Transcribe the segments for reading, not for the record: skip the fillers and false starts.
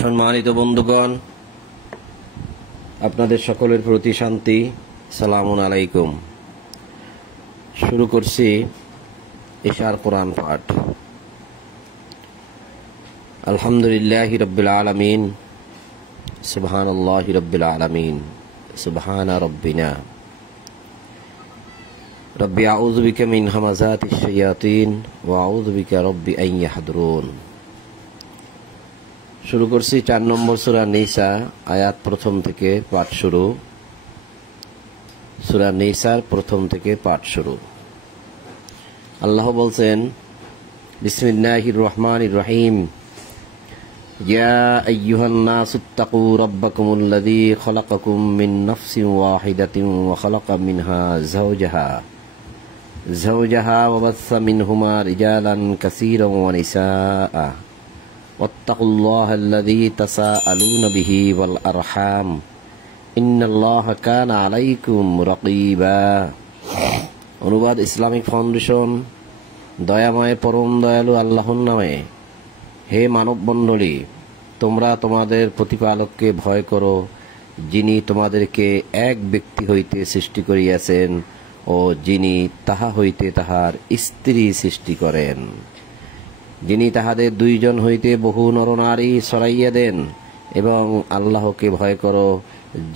সম্মানিত বন্ধুগণ, আপনাদের সকলের প্রতি শান্তি, সালামুন আলাইকুম। শুরু করছি ইশার কোরআন পাঠ। আলহামদুলিল্লাহি রাব্বিল আলামিন, সুবহানাল্লাহি রাব্বিল আলামিন, সুবহানা রাব্বিনা। রব্বি আউযু বিকা মিন হামাযাতিশ শায়াতিন ওয়া আউযু বিকা রব্বি আন ইয়াহদুরুন। শুরু করছি 4 নম্বর সূরা নিসা, আয়াত প্রথম থেকে পাঠ শুরু। সূরা নিসার প্রথম থেকে পাঠ শুরু। আল্লাহ বলছেন, বিসমিল্লাহির রহমানির রহিম। ইয়া আইয়ুহান নাসুত্তাকু রাব্বাকুমুল্লাযী খালাকাকুম মিন নাফসিন ওয়াহিদাতিন ওয়া খালাকা মিনহা যাওজাহা ওয়া বাসসা মিনহুমা রিজালান কাসীরান ওয়া নিসাআ ওয়াত্তাকুল্লাহাল্লাযী তাসাআলুনা বিহি ওয়াল আরহাম ইন্নাল্লাহা কানা আলাইকুম রাকীবা। অনুবাদ ইসলামিক ফাউন্ডেশন। দয়াময় পরম দয়ালু আল্লাহর নামে। হে মানব মণ্ডলী, তোমরা তোমাদের প্রতিপালককে ভয় করো, যিনি তোমাদেরকে এক ব্যক্তি হইতে সৃষ্টি করিয়াছেন ও যিনি তাহা হইতে তাহার স্ত্রী সৃষ্টি করেন, যিনি তাহাদের দুইজন হইতে বহু নরনারী সরাইয়া দেন, এবং আল্লাহকে ভয় করো,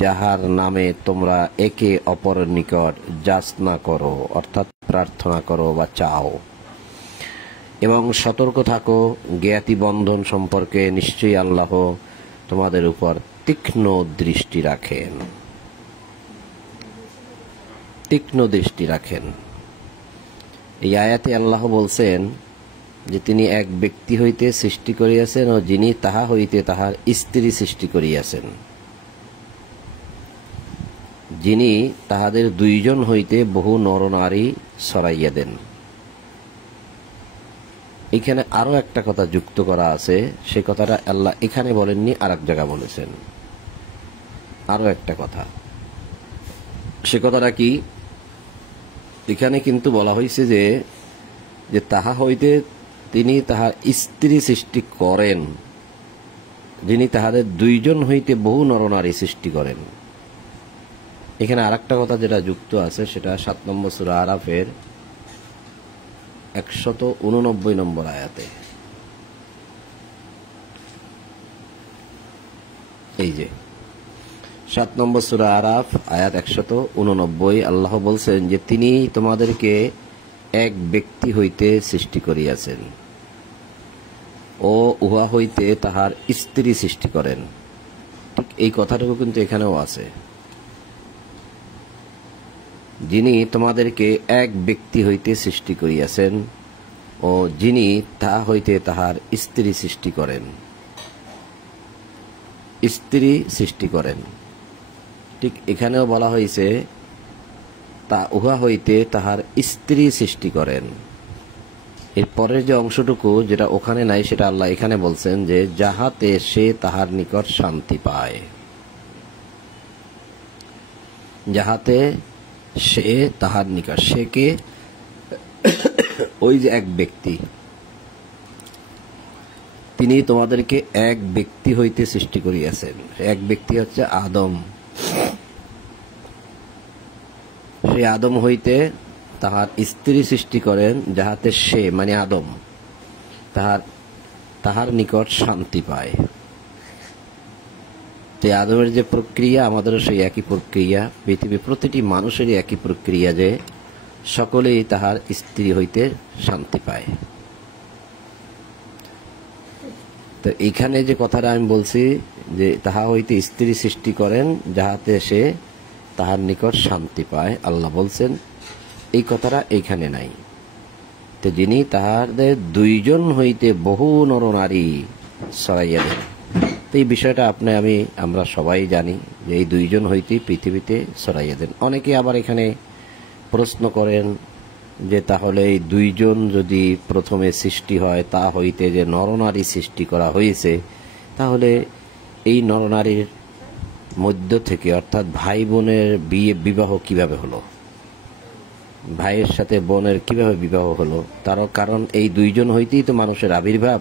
যাহার নামে তোমরা একে অপরের নিকট যাচনা করো, অর্থাৎ প্রার্থনা করো বা চাও, এবং সতর্ক থাকো জ্ঞাতি বন্ধন সম্পর্কে। নিশ্চয়ই আল্লাহ তোমাদের উপর তীক্ষ্ণ দৃষ্টি রাখেন। তীক্ষ্ণ দৃষ্টি রাখেন। এই আয়াতে আল্লাহ বলছেন যে তিনি এক ব্যক্তি হইতে সৃষ্টি করিয়াছেন ও যিনি তাহা হইতে তাহার স্ত্রী সৃষ্টি করিয়াছেন, যিনি তাহাদের দুইজন হইতে বহু নরনারী সরাইয়া দেন। এখানে আরো একটা কথা যুক্ত করা আছে, সে কথাটা আল্লাহ এখানে বলেননি, আর এক জায়গা বলেছেন। আরো একটা কথা, সে কথাটা কি? এখানে কিন্তু বলা হয়েছে যে তাহা হইতে তিনি তাহার স্ত্রী সৃষ্টি করেন, যিনি তাহাদের দুইজন হইতে বহু নরনারী সৃষ্টি করেন। এখানে আর একটা কথা যেটা যুক্ত আছে, সেটা 7 নম্বর সূরা আরাফের 189 নম্বর আয়াতে। এই যে 7 নম্বর সূরা আরাফ আয়াত 189, আল্লাহ বলছেন যে তিনি তোমাদেরকে এক ব্যক্তি হইতে সৃষ্টি করিয়াছেন ও উহা হইতে তাহার স্ত্রী সৃষ্টি করেন। ঠিক এই কথাটুকু কিন্তু এখানেও আছে, যিনি তোমাদেরকে এক ব্যক্তি হইতে সৃষ্টি করিয়াছেন ও যিনি তাহা হইতে তাহার স্ত্রী সৃষ্টি করেন। স্ত্রী সৃষ্টি করেন। ঠিক এখানেও বলা হয়েছে তা উহা হইতে তাহার স্ত্রী সৃষ্টি করেন। এর পরের যে অংশটুকু যেটা ওখানে নাই সেটা আল্লাহ এখানে বলছেন যে যাহাতে সে তাহার নিকট শান্তি পায়। যাহাতে সে তাহার নিকট, সে কে? ওই যে এক ব্যক্তি, তিনি তোমাদেরকে এক ব্যক্তি হইতে সৃষ্টি করিয়াছেন। এক ব্যক্তি হচ্ছে আদম। সেই আদম হইতে তাহার স্ত্রী সৃষ্টি করেন, যাহাতে সে মানে আদম তাহার নিকট শান্তি পায়। তো আদমের যে প্রক্রিয়া, আমাদেরও সেই একই প্রক্রিয়া, পৃথিবীর প্রতিটি মানুষেরই একই প্রক্রিয়া যে সকলেই তাহার স্ত্রী হইতে শান্তি পায়। তো এইখানে যে কথাটা আমি বলছি যে তাহা হইতে স্ত্রী সৃষ্টি করেন যাহাতে সে তাহার নিকট শান্তি পায়, আল্লাহ বলছেন এই কথাটা এইখানে নাই। তো যিনি তাহাদের দুইজন হইতে বহু নরনারী ছড়াইয়া দেন। তো এই বিষয়টা আমরা সবাই জানি যে এই দুইজন হইতে পৃথিবীতে ছড়াইয়া দেন। অনেকে আবার এখানে প্রশ্ন করেন যে তাহলে এই দুইজন যদি প্রথমে সৃষ্টি হয় তা হইতে যে নরনারী সৃষ্টি করা হয়েছে, তাহলে এই নরনারীর মধ্য থেকে অর্থাৎ ভাই বোনের বিবাহ কিভাবে হলো, ভাইয়ের সাথে বোনের কিভাবে বিবাহ হলো? তার কারণ এই দুইজন হইতেই তো মানুষের আবির্ভাব,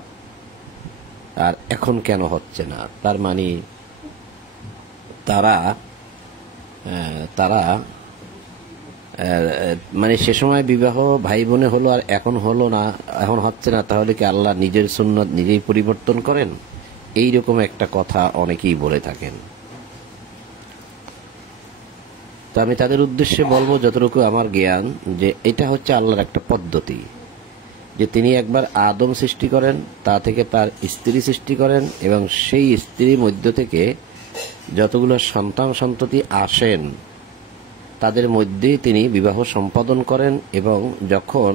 আর এখন কেন হচ্ছে না? তার মানে তারা মানে সে সময় বিবাহ ভাই বোনে হলো আর এখন হলো না, এখন হচ্ছে না, তাহলে কি আল্লাহ নিজের সুন্নাত নিজেই পরিবর্তন করেন? এইরকম একটা কথা অনেকেই বলে থাকেন। তো আমি তাদের উদ্দেশ্যে বলবো যতটুকু আমার জ্ঞান, যে এটা হচ্ছে আল্লাহর একটা পদ্ধতি, যে তিনি একবার আদম সৃষ্টি করেন, তা থেকে তার স্ত্রী সৃষ্টি করেন, এবং সেই স্ত্রীর মধ্য থেকে যতগুলো সন্তান সন্ততি আসেন তাদের মধ্যেই তিনি বিবাহ সম্পাদন করেন, এবং যখন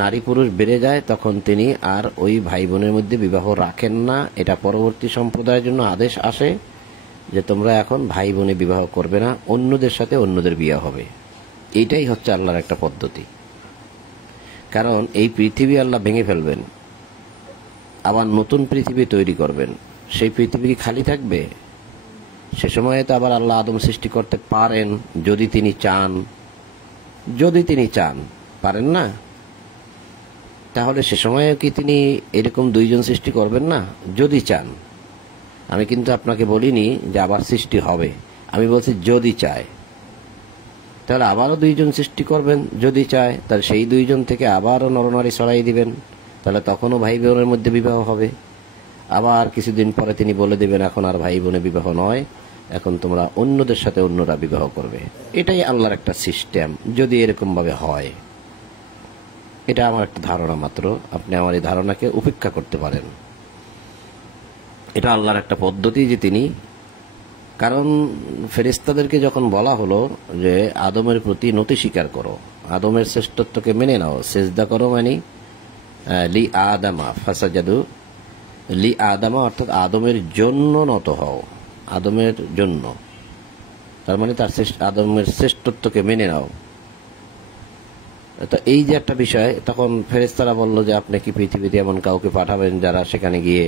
নারী পুরুষ বেড়ে যায় তখন তিনি আর ওই ভাই বোনের মধ্যে বিবাহ রাখেন না। এটা পরবর্তী সম্প্রদায়ের জন্য আদেশ আসে যে তোমরা এখন ভাই বোনে বিবাহ করবে না, অন্যদের সাথে অন্যদের বিয়ে হবে। এইটাই হচ্ছে আল্লাহর একটা পদ্ধতি। কারণ এই পৃথিবী আল্লাহ ভেঙে ফেলবেন, আবার নতুন পৃথিবী তৈরি করবেন। সেই পৃথিবী কি খালি থাকবে? সে সময়ে তো আবার আল্লাহ আদম সৃষ্টি করতে পারেন যদি তিনি চান। যদি তিনি চান, পারেন না? তাহলে সে সময়ে কি তিনি এরকম দুইজন সৃষ্টি করবেন না? যদি চান। আমি কিন্তু আপনাকে বলিনি যে আবার সৃষ্টি হবে, আমি বলছি যদি চায়। তাহলে আবারও দুইজন সৃষ্টি করবেন যদি চায়, তাহলে সেই দুইজন থেকে আবারও নরনারী ছড়াই দিবেন, তাহলে তখনও ভাই বোনের মধ্যে বিবাহ হবে। আবার কিছুদিন পরে তিনি বলে দিবেন এখন আর ভাই বোনে বিবাহ নয়, এখন তোমরা অন্যদের সাথে অন্যরা বিবাহ করবে। এটাই আল্লাহর একটা সিস্টেম, যদি এরকম ভাবে হয়। এটা আমার একটা ধারণা মাত্র, আপনি আমার এই ধারণাকে উপেক্ষা করতে পারেন। এটা আল্লাহর একটা পদ্ধতি যে তিনি, কারণ ফেরেশতাদেরকে যখন বলা হলো যে আদমের প্রতি নতি স্বীকার করো, আদমের শ্রেষ্ঠত্বকে মেনে নাও, সেজদা করো, মানে লি আদামা ফাসাজাদু লি আদামা, অর্থাৎ আদমের জন্য নত হও, আদমের জন্য, তার মানে তার আদমের শ্রেষ্ঠত্বকে মেনে নাও। তো এই যে একটা বিষয়, তখন ফেরেশতারা বলল যে আপনি কি পৃথিবীতে এমন কাউকে পাঠাবেন যারা সেখানে গিয়ে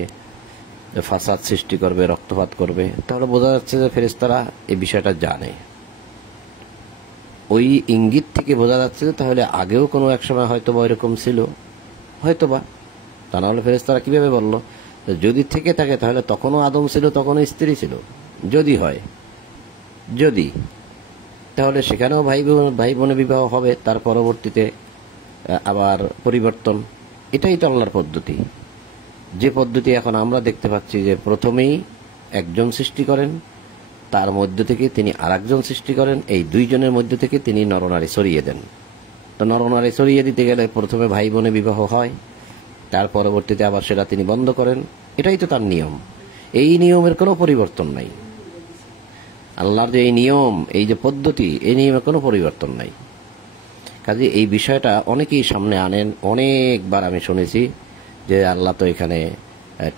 ফাসাদ সৃষ্টি করবে, রক্তপাত করবে? তাহলে বোঝা যাচ্ছে যে ফেরেশতারা এই বিষয়টা জানে। ওই ইঙ্গিত থেকে বোঝা যাচ্ছে যে তাহলে আগেও কোনো এক সময় হয়তোবা এরকম ছিল, হয়তোবা। তা নাহলে ফেরেশতারা কিভাবে বলল? যদি থেকে থাকে তাহলে তখনও আদম ছিল, তখনও স্ত্রী ছিল। যদি হয়, যদি, তাহলে সেখানেও ভাই বোনে বিবাহ হবে, তার পরবর্তীতে আবার পরিবর্তন। এটাই তো আল্লাহর পদ্ধতি, যে পদ্ধতি এখন আমরা দেখতে পাচ্ছি যে প্রথমেই একজন সৃষ্টি করেন, তার মধ্য থেকে তিনি আরেকজন সৃষ্টি করেন, এই দুইজনের মধ্য থেকে তিনি নরনারী ছড়িয়ে দেন। তো নরনারী ছড়িয়ে দিতে গেলে প্রথমে ভাই বোনে বিবাহ হয়, তার পরবর্তীতে আবার সেটা তিনি বন্ধ করেন। এটাই তো তার নিয়ম। এই নিয়মের কোনো পরিবর্তন নাই। আল্লাহর যে এই নিয়ম, এই যে পদ্ধতি, এই নিয়মের কোনো পরিবর্তন নাই। কাজে এই বিষয়টা অনেকেই সামনে আনেন, অনেকবার আমি শুনেছি যে আল্লাহ তো এখানে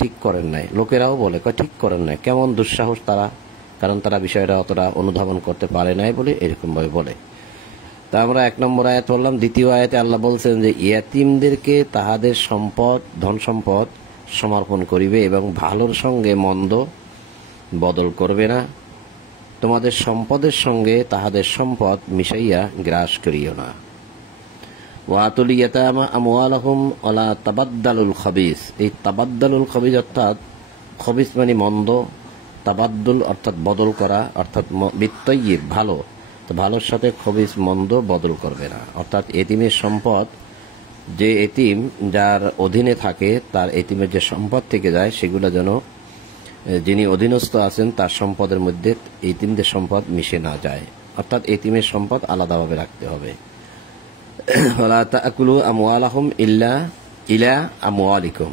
ঠিক করেন নাই। লোকেরাও বলে ঠিক করেন নাই, কেমন দুঃসাহস তারা, কারণ তারা বিষয়টা অতটা অনুধাবন করতে পারে নাই বলে এরকমভাবে বলে। তা আমরা 1 নম্বর আয়াত বললাম। দ্বিতীয় আয়াতে আল্লাহ বলছেন যে ইয়াতিমদেরকে তাহাদের সম্পদ ধন সম্পদ সমর্পণ করিবে এবং ভালোর সঙ্গে মন্দ বদল করবে না। তোমাদের সম্পদের সঙ্গে তাহাদের সম্পদ মিশাইয়া গ্রাস করিও না। ওয়াতুল ইয়াতামা আমওয়ালাহুম ওয়ালা তাবাদ্দালুল খাবিস। এই তাবাদ্দালুল খাবিস অর্থাৎ খবিস মানে মন্দ, তাবাদ্দুল অর্থাৎ বদল করা, অর্থাৎ বিত্তয়্যিব ভালো, তো ভালোর সাথে খবিস মন্দ বদল করবে না। অর্থাৎ এতিমের সম্পদ, যে এতিম যার অধীনে থাকে তার এতিমের যে সম্পদ থেকে যায় সেগুলো যেন যিনি অধীনস্থ আছেন তার সম্পদের মধ্যে এতিমদের সম্পদ মিশে না যায়, অর্থাৎ এতিমের সম্পদ আলাদাভাবে রাখতে হবে। ওয়ালা তাকুলু আমওয়ালাহুম ইলা আমওয়ালিকুম।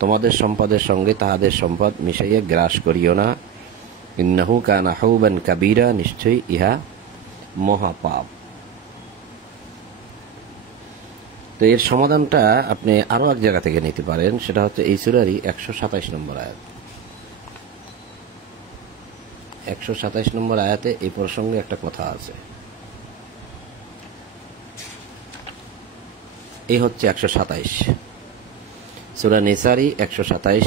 তোমাদের সম্পদের সঙ্গে তাহাদের সম্পদ মিশাইয়া গ্রাস করিও না। ইন্নাহু কানা হুবান কাবীরা। নিশ্চয়ই ইহা মহাপাপ। তো এর সমাধানটা আপনি আরো এক জায়গা থেকে নিতে পারেন, সেটা হচ্ছে এই সূরারই 127 নম্বর আয়াত। 127 নম্বর আয়াতে এই প্রসঙ্গে একটা কথা আছে। এই হচ্ছে 127 সূরা নিসারই 127।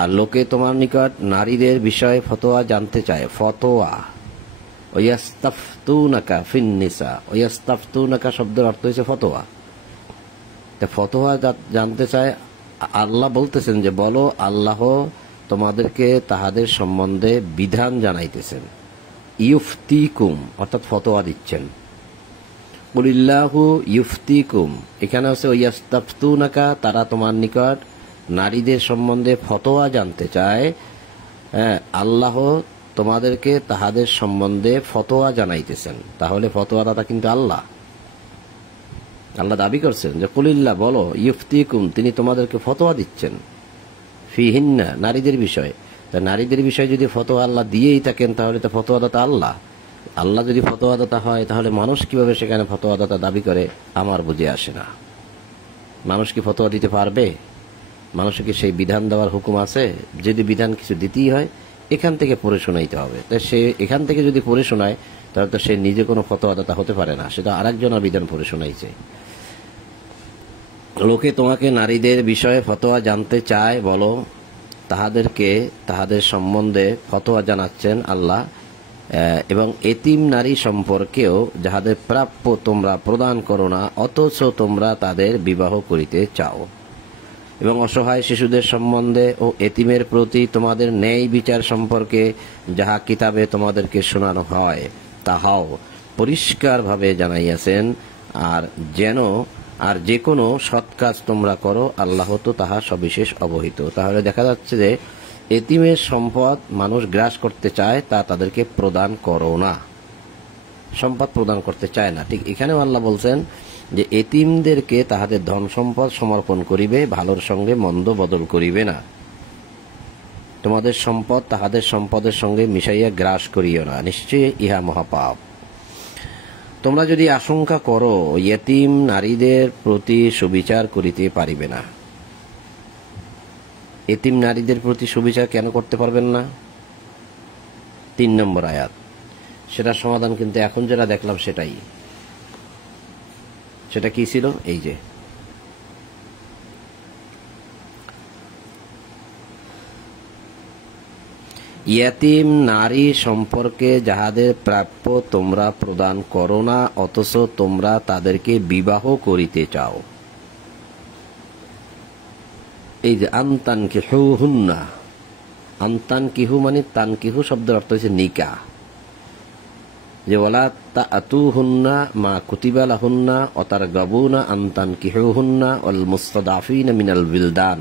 আর লোকে তোমার নিকট নারীদের বিষয়ে ফতোয়া জানতে চায়। ফতোয়া ওয়াস্তাফতুনাকা ফিন নিসা। ওয়াস্তাফতুনাকা শব্দের অর্থ হচ্ছে ফতোয়া। তা ফতোয়া জানতে চায়। আল্লাহ বলতেছেন যে বলো আল্লাহ তোমাদেরকে তাহাদের সম্বন্ধে বিধান জানাইতেছেন। ইউফতিকুম অর্থাৎ ফতোয়া দিচ্ছেন। কুলিল্লাহু ইউফতিকুম, এখানে হচ্ছে ওয়াস্তাফতুনাকা, তারা তোমার নিকট নারীদের সম্বন্ধে ফতোয়া জানতে চায়। আল্লাহ তোমাদেরকে তাহাদের সম্বন্ধে ফতোয়া জানাইতেছেন। তাহলে ফতোয়াদাতা কিন্তু আল্লাহ। আল্লাহ দাবি করছেন যে কুলিল্লাহ বলো, ইউফতিকুম তিনি তোমাদেরকে ফতোয়া দিচ্ছেন, ফিহিন্না নারীদের বিষয়। তা নারীদের বিষয়ে যদি ফতোয়া আল্লাহ দিয়েই থাকেন তাহলে তো ফতোয়াদাতা আল্লাহ। আল্লাহ যদি ফতোয়াদাতা হয় তাহলে মানুষ কিভাবে সেখানে ফতোয়াদাতা দাবি করে আমার বুঝে আসে না। মানুষ কি ফতোয়া দিতে পারবে? মানুষকে কি সেই বিধান দেওয়ার হুকুম আছে? যদি বিধান কিছু দিতেই হয় এখান থেকে পড়ে শোনাইতে হবে। তাই সে এখান থেকে যদি পড়ে শোনায় তাহলে তো সে নিজে কোনো ফতোয়াদাতা হতে পারে না, সেটা আরেকজনের বিধান পড়ে শোনাইছে। লোকে তোমাকে নারীদের বিষয়ে ফতোয়া জানতে চায়, বলো তাহাদেরকে তাহাদের সম্বন্ধে ফতোয়া জানাচ্ছেন আল্লাহ। এবং এতিম নারী সম্পর্কেও যাহাদের প্রাপ্য তোমরা প্রদান করো না, অথচ তোমরা তাদের বিবাহ করিতে চাও। এবং অসহায় শিশুদের সম্বন্ধে ও এতিমের প্রতি তোমাদের ন্যায় বিচার সম্পর্কে যাহা কিতাবে তোমাদেরকে শোনানো হয় তাহাও পরিষ্কারভাবে জানাইয়াছেন। আর যে কোনো সৎ কাজ তোমরা করো, আল্লাহ তো তাহা সবিশেষ অবহিত। তাহলে দেখা যাচ্ছে যে এতিমের সম্পদ মানুষ গ্রাস করতে চায়, তা তাদেরকে প্রদান করো না, সম্পদ প্রদান করতে চায় না। ঠিক এখানেও আল্লাহ বলছেন যে এতিমদেরকে তাহাদের ধন সম্পদ সমর্পণ করিবে, ভালোর সঙ্গে মন্দ বদল করিবে না। তোমাদের সম্পদ তাহাদের সম্পদের সঙ্গে মিশাইয়া গ্রাস করিও না, নিশ্চয়ই ইহা মহাপাপ। তোমরা যদি আশঙ্কা করো ইয়েতিম নারীদের প্রতি সুবিচার করিতে পারিবে না। এতিম নারীদের প্রতি সুবিচার কেন করতে পারবেন না? 3 নম্বর আয়াত। সেটার সমাধান কিন্তু এখন যেটা দেখলাম সেটাই। সেটা কি ছিল? এই যে ইয়াতিম নারী সম্পর্কে যাহাদের প্রাপ্য তোমরা প্রদান করো না, অথচ তোমরা তাদেরকে বিবাহ করিতে চাও। এই যে আনতানকিহুহুন্না, আনতানকিহু মানে তানকিহু শব্দের অর্থ হচ্ছে নিকাহ। যে ওয়ালা তাআতুহুন্না মা কুতিবা লাহুন্না ওয়া তারগাবুনা আনতানকিহুহুন্না ওয়াল মুস্তাদাফিনা মিনাল বিলদান।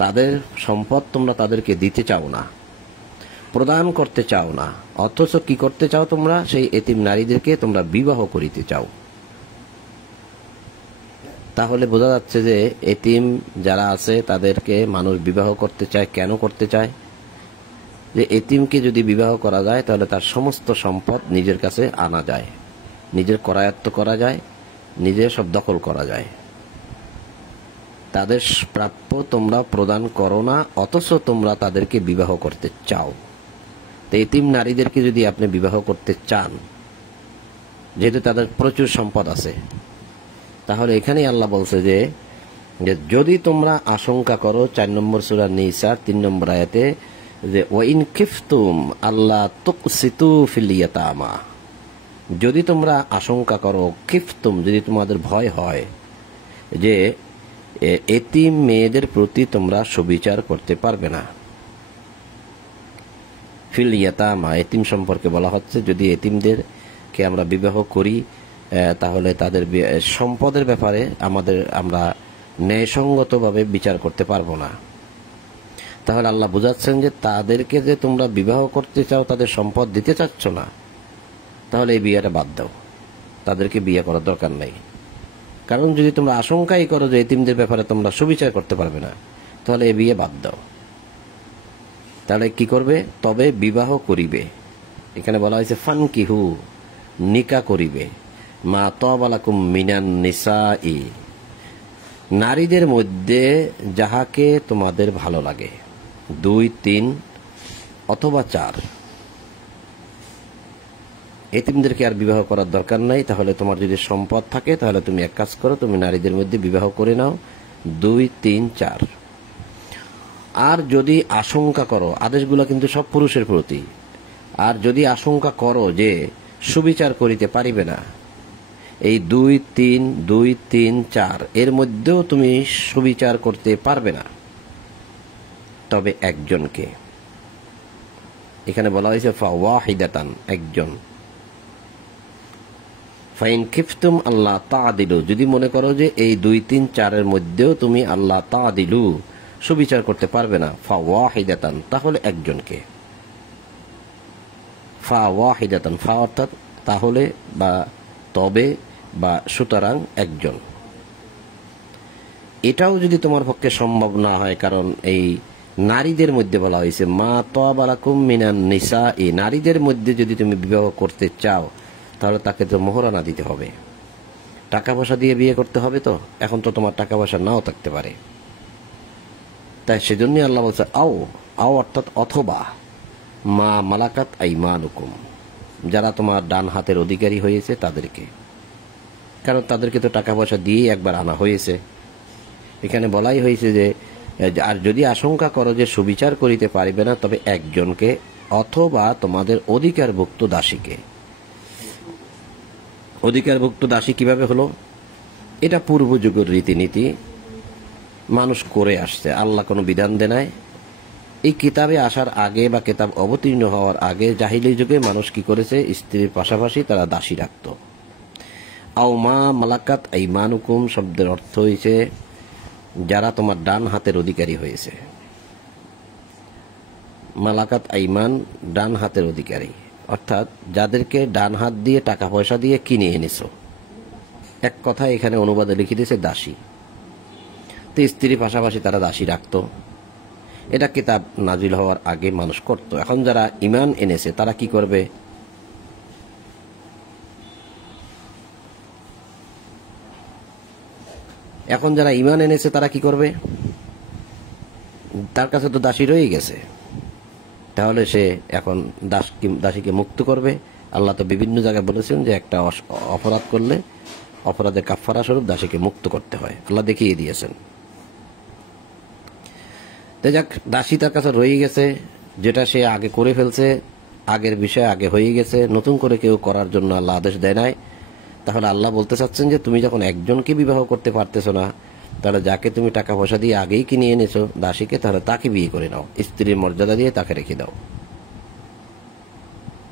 তাদের সম্পদ তোমরা তাদেরকে দিতে চাও না, প্রদান করতে চাও না, অথচ কি করতে চাও তোমরা? সেই এতিম নারীদেরকে তোমরা বিবাহ করিতে চাও। তাহলে বোঝা যাচ্ছে যে এতিম যারা আছে তাদেরকে মানুষ বিবাহ করতে চায়। কেন করতে চায়? যে এতিমকে যদি বিবাহ করা যায় তাহলে তার সমস্ত সম্পদ নিজের কাছে আনা যায়, নিজের করায়ত্ত করা যায়, নিজে সব দখল করা যায়। তাদের প্রাপ্য তোমরা প্রদান করো না, অথচ তোমরা তাদেরকে বিবাহ করতে চাও। তো এতিম নারীদেরকে যদি আপনি বিবাহ করতে চান, যেহেতু তাদের প্রচুর সম্পদ আছে, তাহলে এখানেই আল্লাহ বলছে যে যদি তোমরা আশঙ্কা করো, 4 নম্বর সূরা নিসা 3 নম্বর আয়াতে, যে ওয়াইন কিফতুম আল্লাহ তুকসিতু ফিল ইয়াতামা, যদি তোমরা আশঙ্কা করো, কিফতুম যদি তোমাদের ভয় হয় যে এতিম মেয়েদের প্রতি তোমরা সুবিচার করতে পারবে না। ফিল ইয়াতামা এতিম সম্পর্কে বলা হচ্ছে, যদি এতিমদেরকে আমরা বিবাহ করি তাহলে তাদের সম্পদের ব্যাপারে আমরা ন্যায়সঙ্গতভাবে বিচার করতে পারবো না। তাহলে আল্লাহ বুঝাচ্ছেন যে তাদেরকে যে তোমরা বিবাহ করতে চাও, তাদের সম্পদ দিতে চাচ্ছ না, তাহলে এই বিয়েটা বাদ দাও, তাদেরকে বিয়ে করার দরকার নাই। কারণ যদি তোমরা আশঙ্কাই করো যে এতিমদের ব্যাপারে তোমরা সুবিচার করতে পারবে না, তাহলে এই বিয়ে বাদ দাও। তাহলে কি করবে? তবে বিবাহ করিবে। এখানে বলা হয়েছে ফানকিহু, নিকা করিবে, মা তাবালাকুম মিনান নিসাই, নারীদের মধ্যে যাহাকে তোমাদের ভালো লাগে, 2, 3 অথবা 4। এতিমদেরকে আর বিবাহ করার দরকার নাই। তাহলে তোমার যদি সম্পদ থাকে, তাহলে তুমি এক কাজ করো, তুমি নারীদের মধ্যে বিবাহ করে নাও, 2, 3, 4। আর যদি আশঙ্কা করো, আদেশগুলো কিন্তু সব পুরুষের প্রতি, আর যদি আশঙ্কা করো যে সুবিচার করিতে পারিবে না, এই 2, 3, 4 এর মধ্যেও তুমি সুবিচার করতে পারবে না, তবে একজনকে। এখানে বলা হয়েছে ফাওয়াহিদাতান, একজন। ফাইন কিফতুম আল্লাহ তাআদিলু, যদি মনে করো যে এই 2, 3, 4 এর মধ্যেও তুমি আল্লাহ তাআদিলু সুবিচার করতে পারবে না, ফাওয়াহিদাতান, তাহলে একজনকে। ফাওয়াহিদাতান, ফা অর্থাৎ তাহলে বা তবে বা সুতরাং একজন। এটাও যদি তোমার পক্ষে সম্ভব না হয়, কারণ এই নারীদের মধ্যে বলা হয়েছে মা তাবালাকুম মিনান নিসাই, নারীদের মধ্যে যদি তুমি বিবাহ করতে চাও, তাহলে তাকে তো মোহরানা দিতে হবে, টাকা পয়সা দিয়ে বিয়ে করতে হবে। তো এখন তো তোমার টাকা পয়সা নাও থাকতে পারে, তাই সেজন্য আল্লাহ বলছে আও অর্থাৎ অথবা, মা মালাকাত আইমানুকুম, যারা তোমার ডান হাতের অধিকারী হয়েছে তাদেরকে, কারণ তাদেরকে তো টাকা পয়সা দিয়ে একবার আনা হয়েছে। এখানে বলাই হয়েছে যে আর যদি আশঙ্কা করো যে সুবিচার করিতে পারিবে না, তবে একজনকে অথবা তোমাদের অধিকারভুক্ত দাসীকে। অধিকারভুক্ত দাসী কিভাবে হলো? এটা পূর্ব যুগের রীতিনীতি, মানুষ করে আসছে, আল্লাহ কোনো বিধান দেয় নাই। এই কিতাবে আসার আগে বা কিতাব অবতীর্ণ হওয়ার আগে জাহিলি যুগে মানুষ কি করেছে? স্ত্রীর পাশাপাশি তারা দাসী রাখত। আও মা মালাকাত আইমানুকুম শব্দের অর্থ হয়েছে যারা তোমার ডান হাতের অধিকারী হয়েছে। মালাকাত আইমান ডান হাতের অধিকারী, অর্থাৎ যাদেরকে ডান হাত দিয়ে টাকা পয়সা দিয়ে কিনে এনেছো। এক কথা এখানে অনুবাদে লিখে দিয়েছে দাসী। তো স্ত্রীর পাশাপাশি তারা দাসী রাখত। এটা কিতাব নাজিল হওয়ার আগে মানুষ করত। এখন যারা ঈমান এনেছে তারা কি করবে? এখন যারা ঈমান এনেছে তারা কি করবে? তার কাছে তো দাসী রয়ে গেছে, তাহলে সে এখন দাসীকে মুক্ত করবে। আল্লাহ তো বিভিন্ন জায়গায় বলেছেন যে একটা অপরাধ করলে অপরাধের কাফারা স্বরূপ দাসীকে মুক্ত করতে হয়, আল্লাহ দেখিয়ে দিয়েছেন। তো যাক, দাসী তার কাছে রয়ে গেছে, যেটা সে আগে করে ফেলছে, আগের বিষয় আগে হয়ে গেছে, নতুন করে কেউ করার জন্য আল্লাহ আদেশ দেয় নাই। তাহলে আল্লাহ বলতে চাচ্ছেন যে তুমি যখন একজনকে বিবাহ করতে পারতেছো না, তাহলে যাকে তুমি টাকা পয়সা দিয়ে আগেই কিনে এনেছো দাসীকে, তাহলে তাকে বিয়ে করে নাও, স্ত্রীর মর্যাদা দিয়ে তাকে রেখে দাও।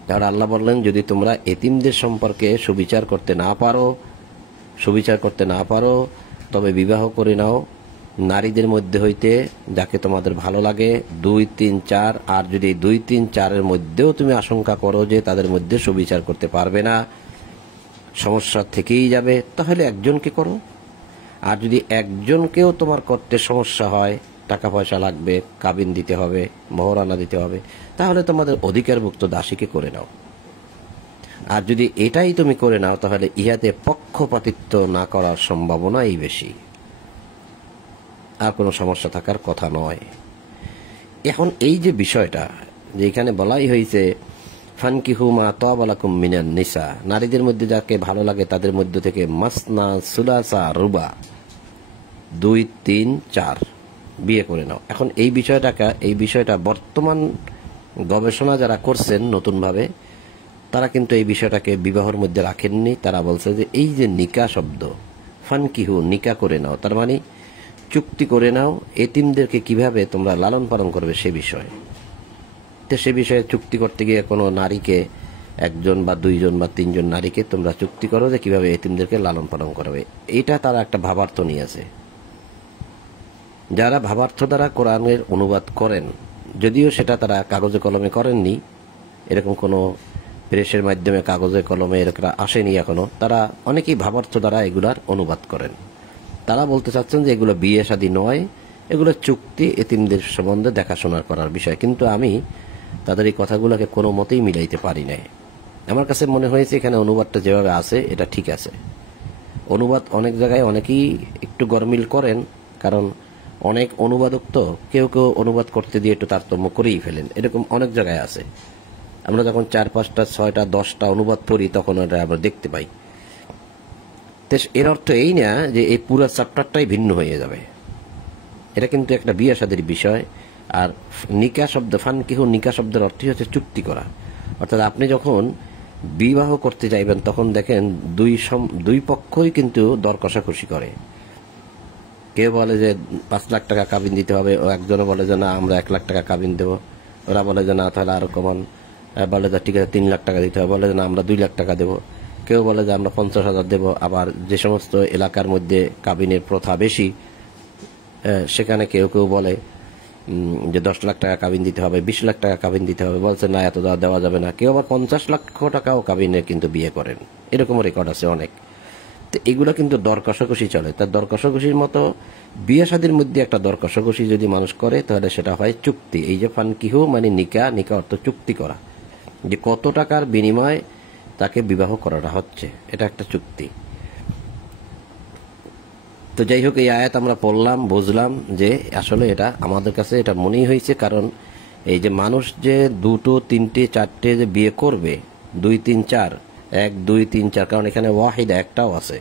তাহলে আল্লাহ বললেন যদি তোমরা এতিমদের সম্পর্কে সুবিচার করতে না পারো তবে বিবাহ করে নাও নারীদের মধ্যে হইতে যাকে তোমাদের ভালো লাগে, 2, 3, 4। আর যদি 2, 3, 4 এর মধ্যেও তুমি আশঙ্কা করো যে তাদের মধ্যে সুবিচার করতে পারবে না, সমস্যা থেকেই যাবে, তাহলে একজনকে করো। আর যদি একজনকেও তোমার করতে সমস্যা হয়, টাকা পয়সা লাগবে, কাবিন দিতে হবে, মোহরানা দিতে হবে, তাহলে তোমাদের অধিকারভুক্ত দাসীকে করে নাও। আর যদি এটাই তুমি করে নাও, তাহলে ইহাতে পক্ষপাতিত্ব না করার সম্ভাবনাই বেশি। আর কোনো সমস্যা থাকার কথা নয়। এখন এই যে বিষয়টা যে এখানে বলাই হয়েছে ফানকিহু মা তাবা লাকুম মিনান নিসা, নারীদের মধ্যে যাকে ভালো লাগে তাদের মধ্য থেকে মাসনা সুলাসা রুবা 2, 3, 4 বিয়ে করে নাও। এখন এই বিষয়টা বর্তমান গবেষণা যারা করছেন নতুনভাবে, তারা কিন্তু এই বিষয়টাকে বিবাহের মধ্যে রাখেননি। তারা বলছে যে এই যে নিকা শব্দ, ফানকিহু নিকা করে নাও, তার মানে চুক্তি করে নাও এতিমদেরকে কিভাবে তোমরা লালন পালন করবে সে বিষয়ে। তো সে বিষয়ে চুক্তি করতে গিয়ে কোনো নারীকে, 1 জন বা 2 জন বা 3 জন নারীকে তোমরা চুক্তি করো যে কিভাবে এতিমদেরকে লালন পালন করবে। এটা তারা একটা ভাবার্থ নিয়েছে। যারা ভাবার্থ দ্বারা কোরআনের অনুবাদ করেন, যদিও সেটা তারা কাগজে কলমে করেননি, এরকম কোনো প্রেসের মাধ্যমে কাগজে কলমে এরকম আসেনি এখনো, তারা অনেকেই ভাবার্থ দ্বারা এগুলার অনুবাদ করেন। তারা বলতে চাচ্ছেন যে এগুলো বিয়ে শাদী নয়, এগুলো চুক্তি, এতিমদের সম্বন্ধে দেখাশোনা করার বিষয়। কিন্তু আমি তাদের এই কথাগুলোকে কোনো মতেই মিলাইতে পারি নাই। আমার কাছে মনে হয়েছে এখানে অনুবাদটা যেভাবে আছে এটা ঠিক আছে। অনুবাদ অনেক জায়গায় অনেকেই একটু গরমিল করেন, কারণ অনেক অনুবাদক তো কেউ কেউ অনুবাদ করতে দিয়ে একটু তারতম্য করেই ফেলেন। এরকম অনেক জায়গায় আছে। আমরা যখন 4, 5টা, 6টা, 10টা অনুবাদ পড়ি তখন এটা আমরা দেখতে পাই। এর অর্থ এই না যে এই পুরো চ্যাপ্টারটাই ভিন্ন হয়ে যাবে। এটা কিন্তু একটা বিয়ে শাদীর বিষয়। আর নিকা শব্দ, ফানকিহু নিকা শব্দের অর্থই হচ্ছে চুক্তি করা। অর্থাৎ আপনি যখন বিবাহ করতে যাইবেন তখন দেখেন দুই পক্ষই কিন্তু দর কষাকষি করে। কেউ বলে যে 5 লাখ টাকা কাবিন দিতে হবে, ও একজনে বলে যে না আমরা 1 লাখ টাকা কাবিন দেবো, ওরা বলে যে না তাহলে আরো কমান, বলে যে ঠিক আছে 3 লাখ টাকা দিতে হবে, বলে যে না আমরা 2 লাখ টাকা দেবো, কেউ বলে যে আমরা 50,000 দেবো। আবার যে সমস্ত এলাকার মধ্যে কাবিনের প্রথা বেশি সেখানে কেউ কেউ বলে যে 10 লাখ টাকা কাবিন দিতে হবে, 20 লাখ টাকা কাবিন দিতে হবে, বলছে না এত দেওয়া যাবে না। কেউ আবার 50 লক্ষ টাকাও কাবিনে কিন্তু বিয়ে করেন, এরকম রেকর্ড আছে অনেক। তো এগুলো কিন্তু দর কষাকষি চলে। তার দর কষাকষির মতো বিয়ে শাদীর মধ্যে একটা দর কষাকষি যদি মানুষ করে তাহলে সেটা হয় চুক্তি। এই যে ফানকিহু মানে নিকা, নিকা অর্থ চুক্তি করা, যে কত টাকার বিনিময়ে তাকে বিবাহ করাটা হচ্ছে, এটা একটা চুক্তি। তো যাই হোক, এই আয়াত আমরা পড়লাম, বুঝলাম যে আসলে এটা আমাদের কাছে এটা মনেই হয়েছে। কারণ এই যে মানুষ যে 2টো 3টে 4টে যে বিয়ে করবে, 2, 3, 4, 1, 2, 3, 4, কারণ এখানে ওয়াহিদা একটাও আছে।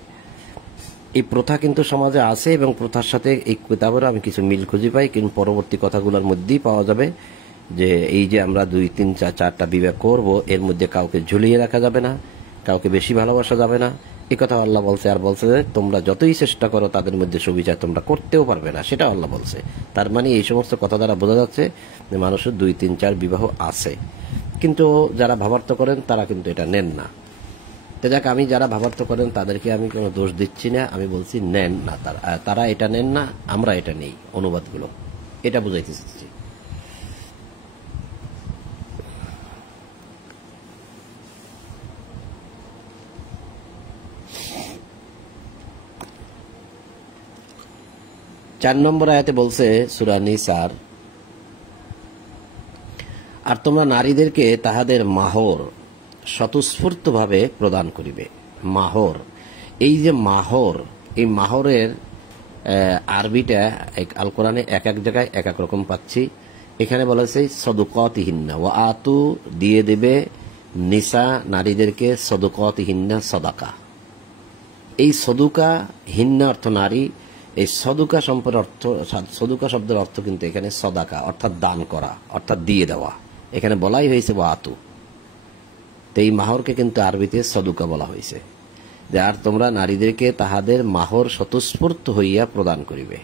এই প্রথা কিন্তু সমাজে আছে এবং প্রথার সাথে এই কিতাবের আমি কিছু মিল খুঁজে পাই, কিন্তু পরবর্তী কথাগুলোর মধ্যেই পাওয়া যাবে যে এই যে আমরা 2, 3, 4, 4টা বিবাহ করব, এর মধ্যে কাউকে ঝুলিয়ে রাখা যাবে না, কাউকে বেশি ভালোবাসা যাবে না। এই কথা আল্লাহ বলছে। আর বলছে যে তোমরা যতই চেষ্টা করো তাদের মধ্যে সুবিচার তোমরা করতেও পারবে না, সেটা আল্লাহ বলছে। তার মানে এই সমস্ত কথা দ্বারা বোঝা যাচ্ছে যে মানুষের 2, 3, 4 বিবাহ আছে, কিন্তু যারা ভাবার্থ করেন তারা কিন্তু এটা নেন না। তো যাক, আমি যারা ভাবার্থ করেন তাদেরকে আমি কোনো দোষ দিচ্ছি না, আমি বলছি নেন না, তারা এটা নেন না, আমরা এটা নেই অনুবাদগুলো, এটা বুঝাইতে চাচ্ছি। চার নম্বর আয়াতে বলছে সূরা নিসার, আর তোমরা নারীদেরকে তাহাদের মাহর স্বতঃস্ফূর্তভাবে প্রদান করিবে। মাহর, এই যে মাহর, এই মাহরের আরবিটা আল কোরআনে এক এক জায়গায় এক এক রকম পাচ্ছি। এখানে বলেছে সদুকাতিহিন্না, ওয়া আতু দিয়ে দেবে নিসা নারীদেরকে সদুকাতিহিন্না সদাকা। এই সদুকা হিন্না অর্থ নারী, এই সদুকা সম্পর্কে অর্থ, সদুকা শব্দের অর্থ কিন্তু এখানে সদাকা অর্থাৎ দান করা, অর্থাৎ দিয়ে দেওয়া। এখানে বলাই হয়েছে ওয়া আতু, তো এই মাহরকে কিন্তু আরবিতে সদুকা বলা হয়েছে। যে আর তোমরা নারীদেরকে তাহাদের মাহর স্বতঃস্ফূর্ত হইয়া প্রদান করিবে,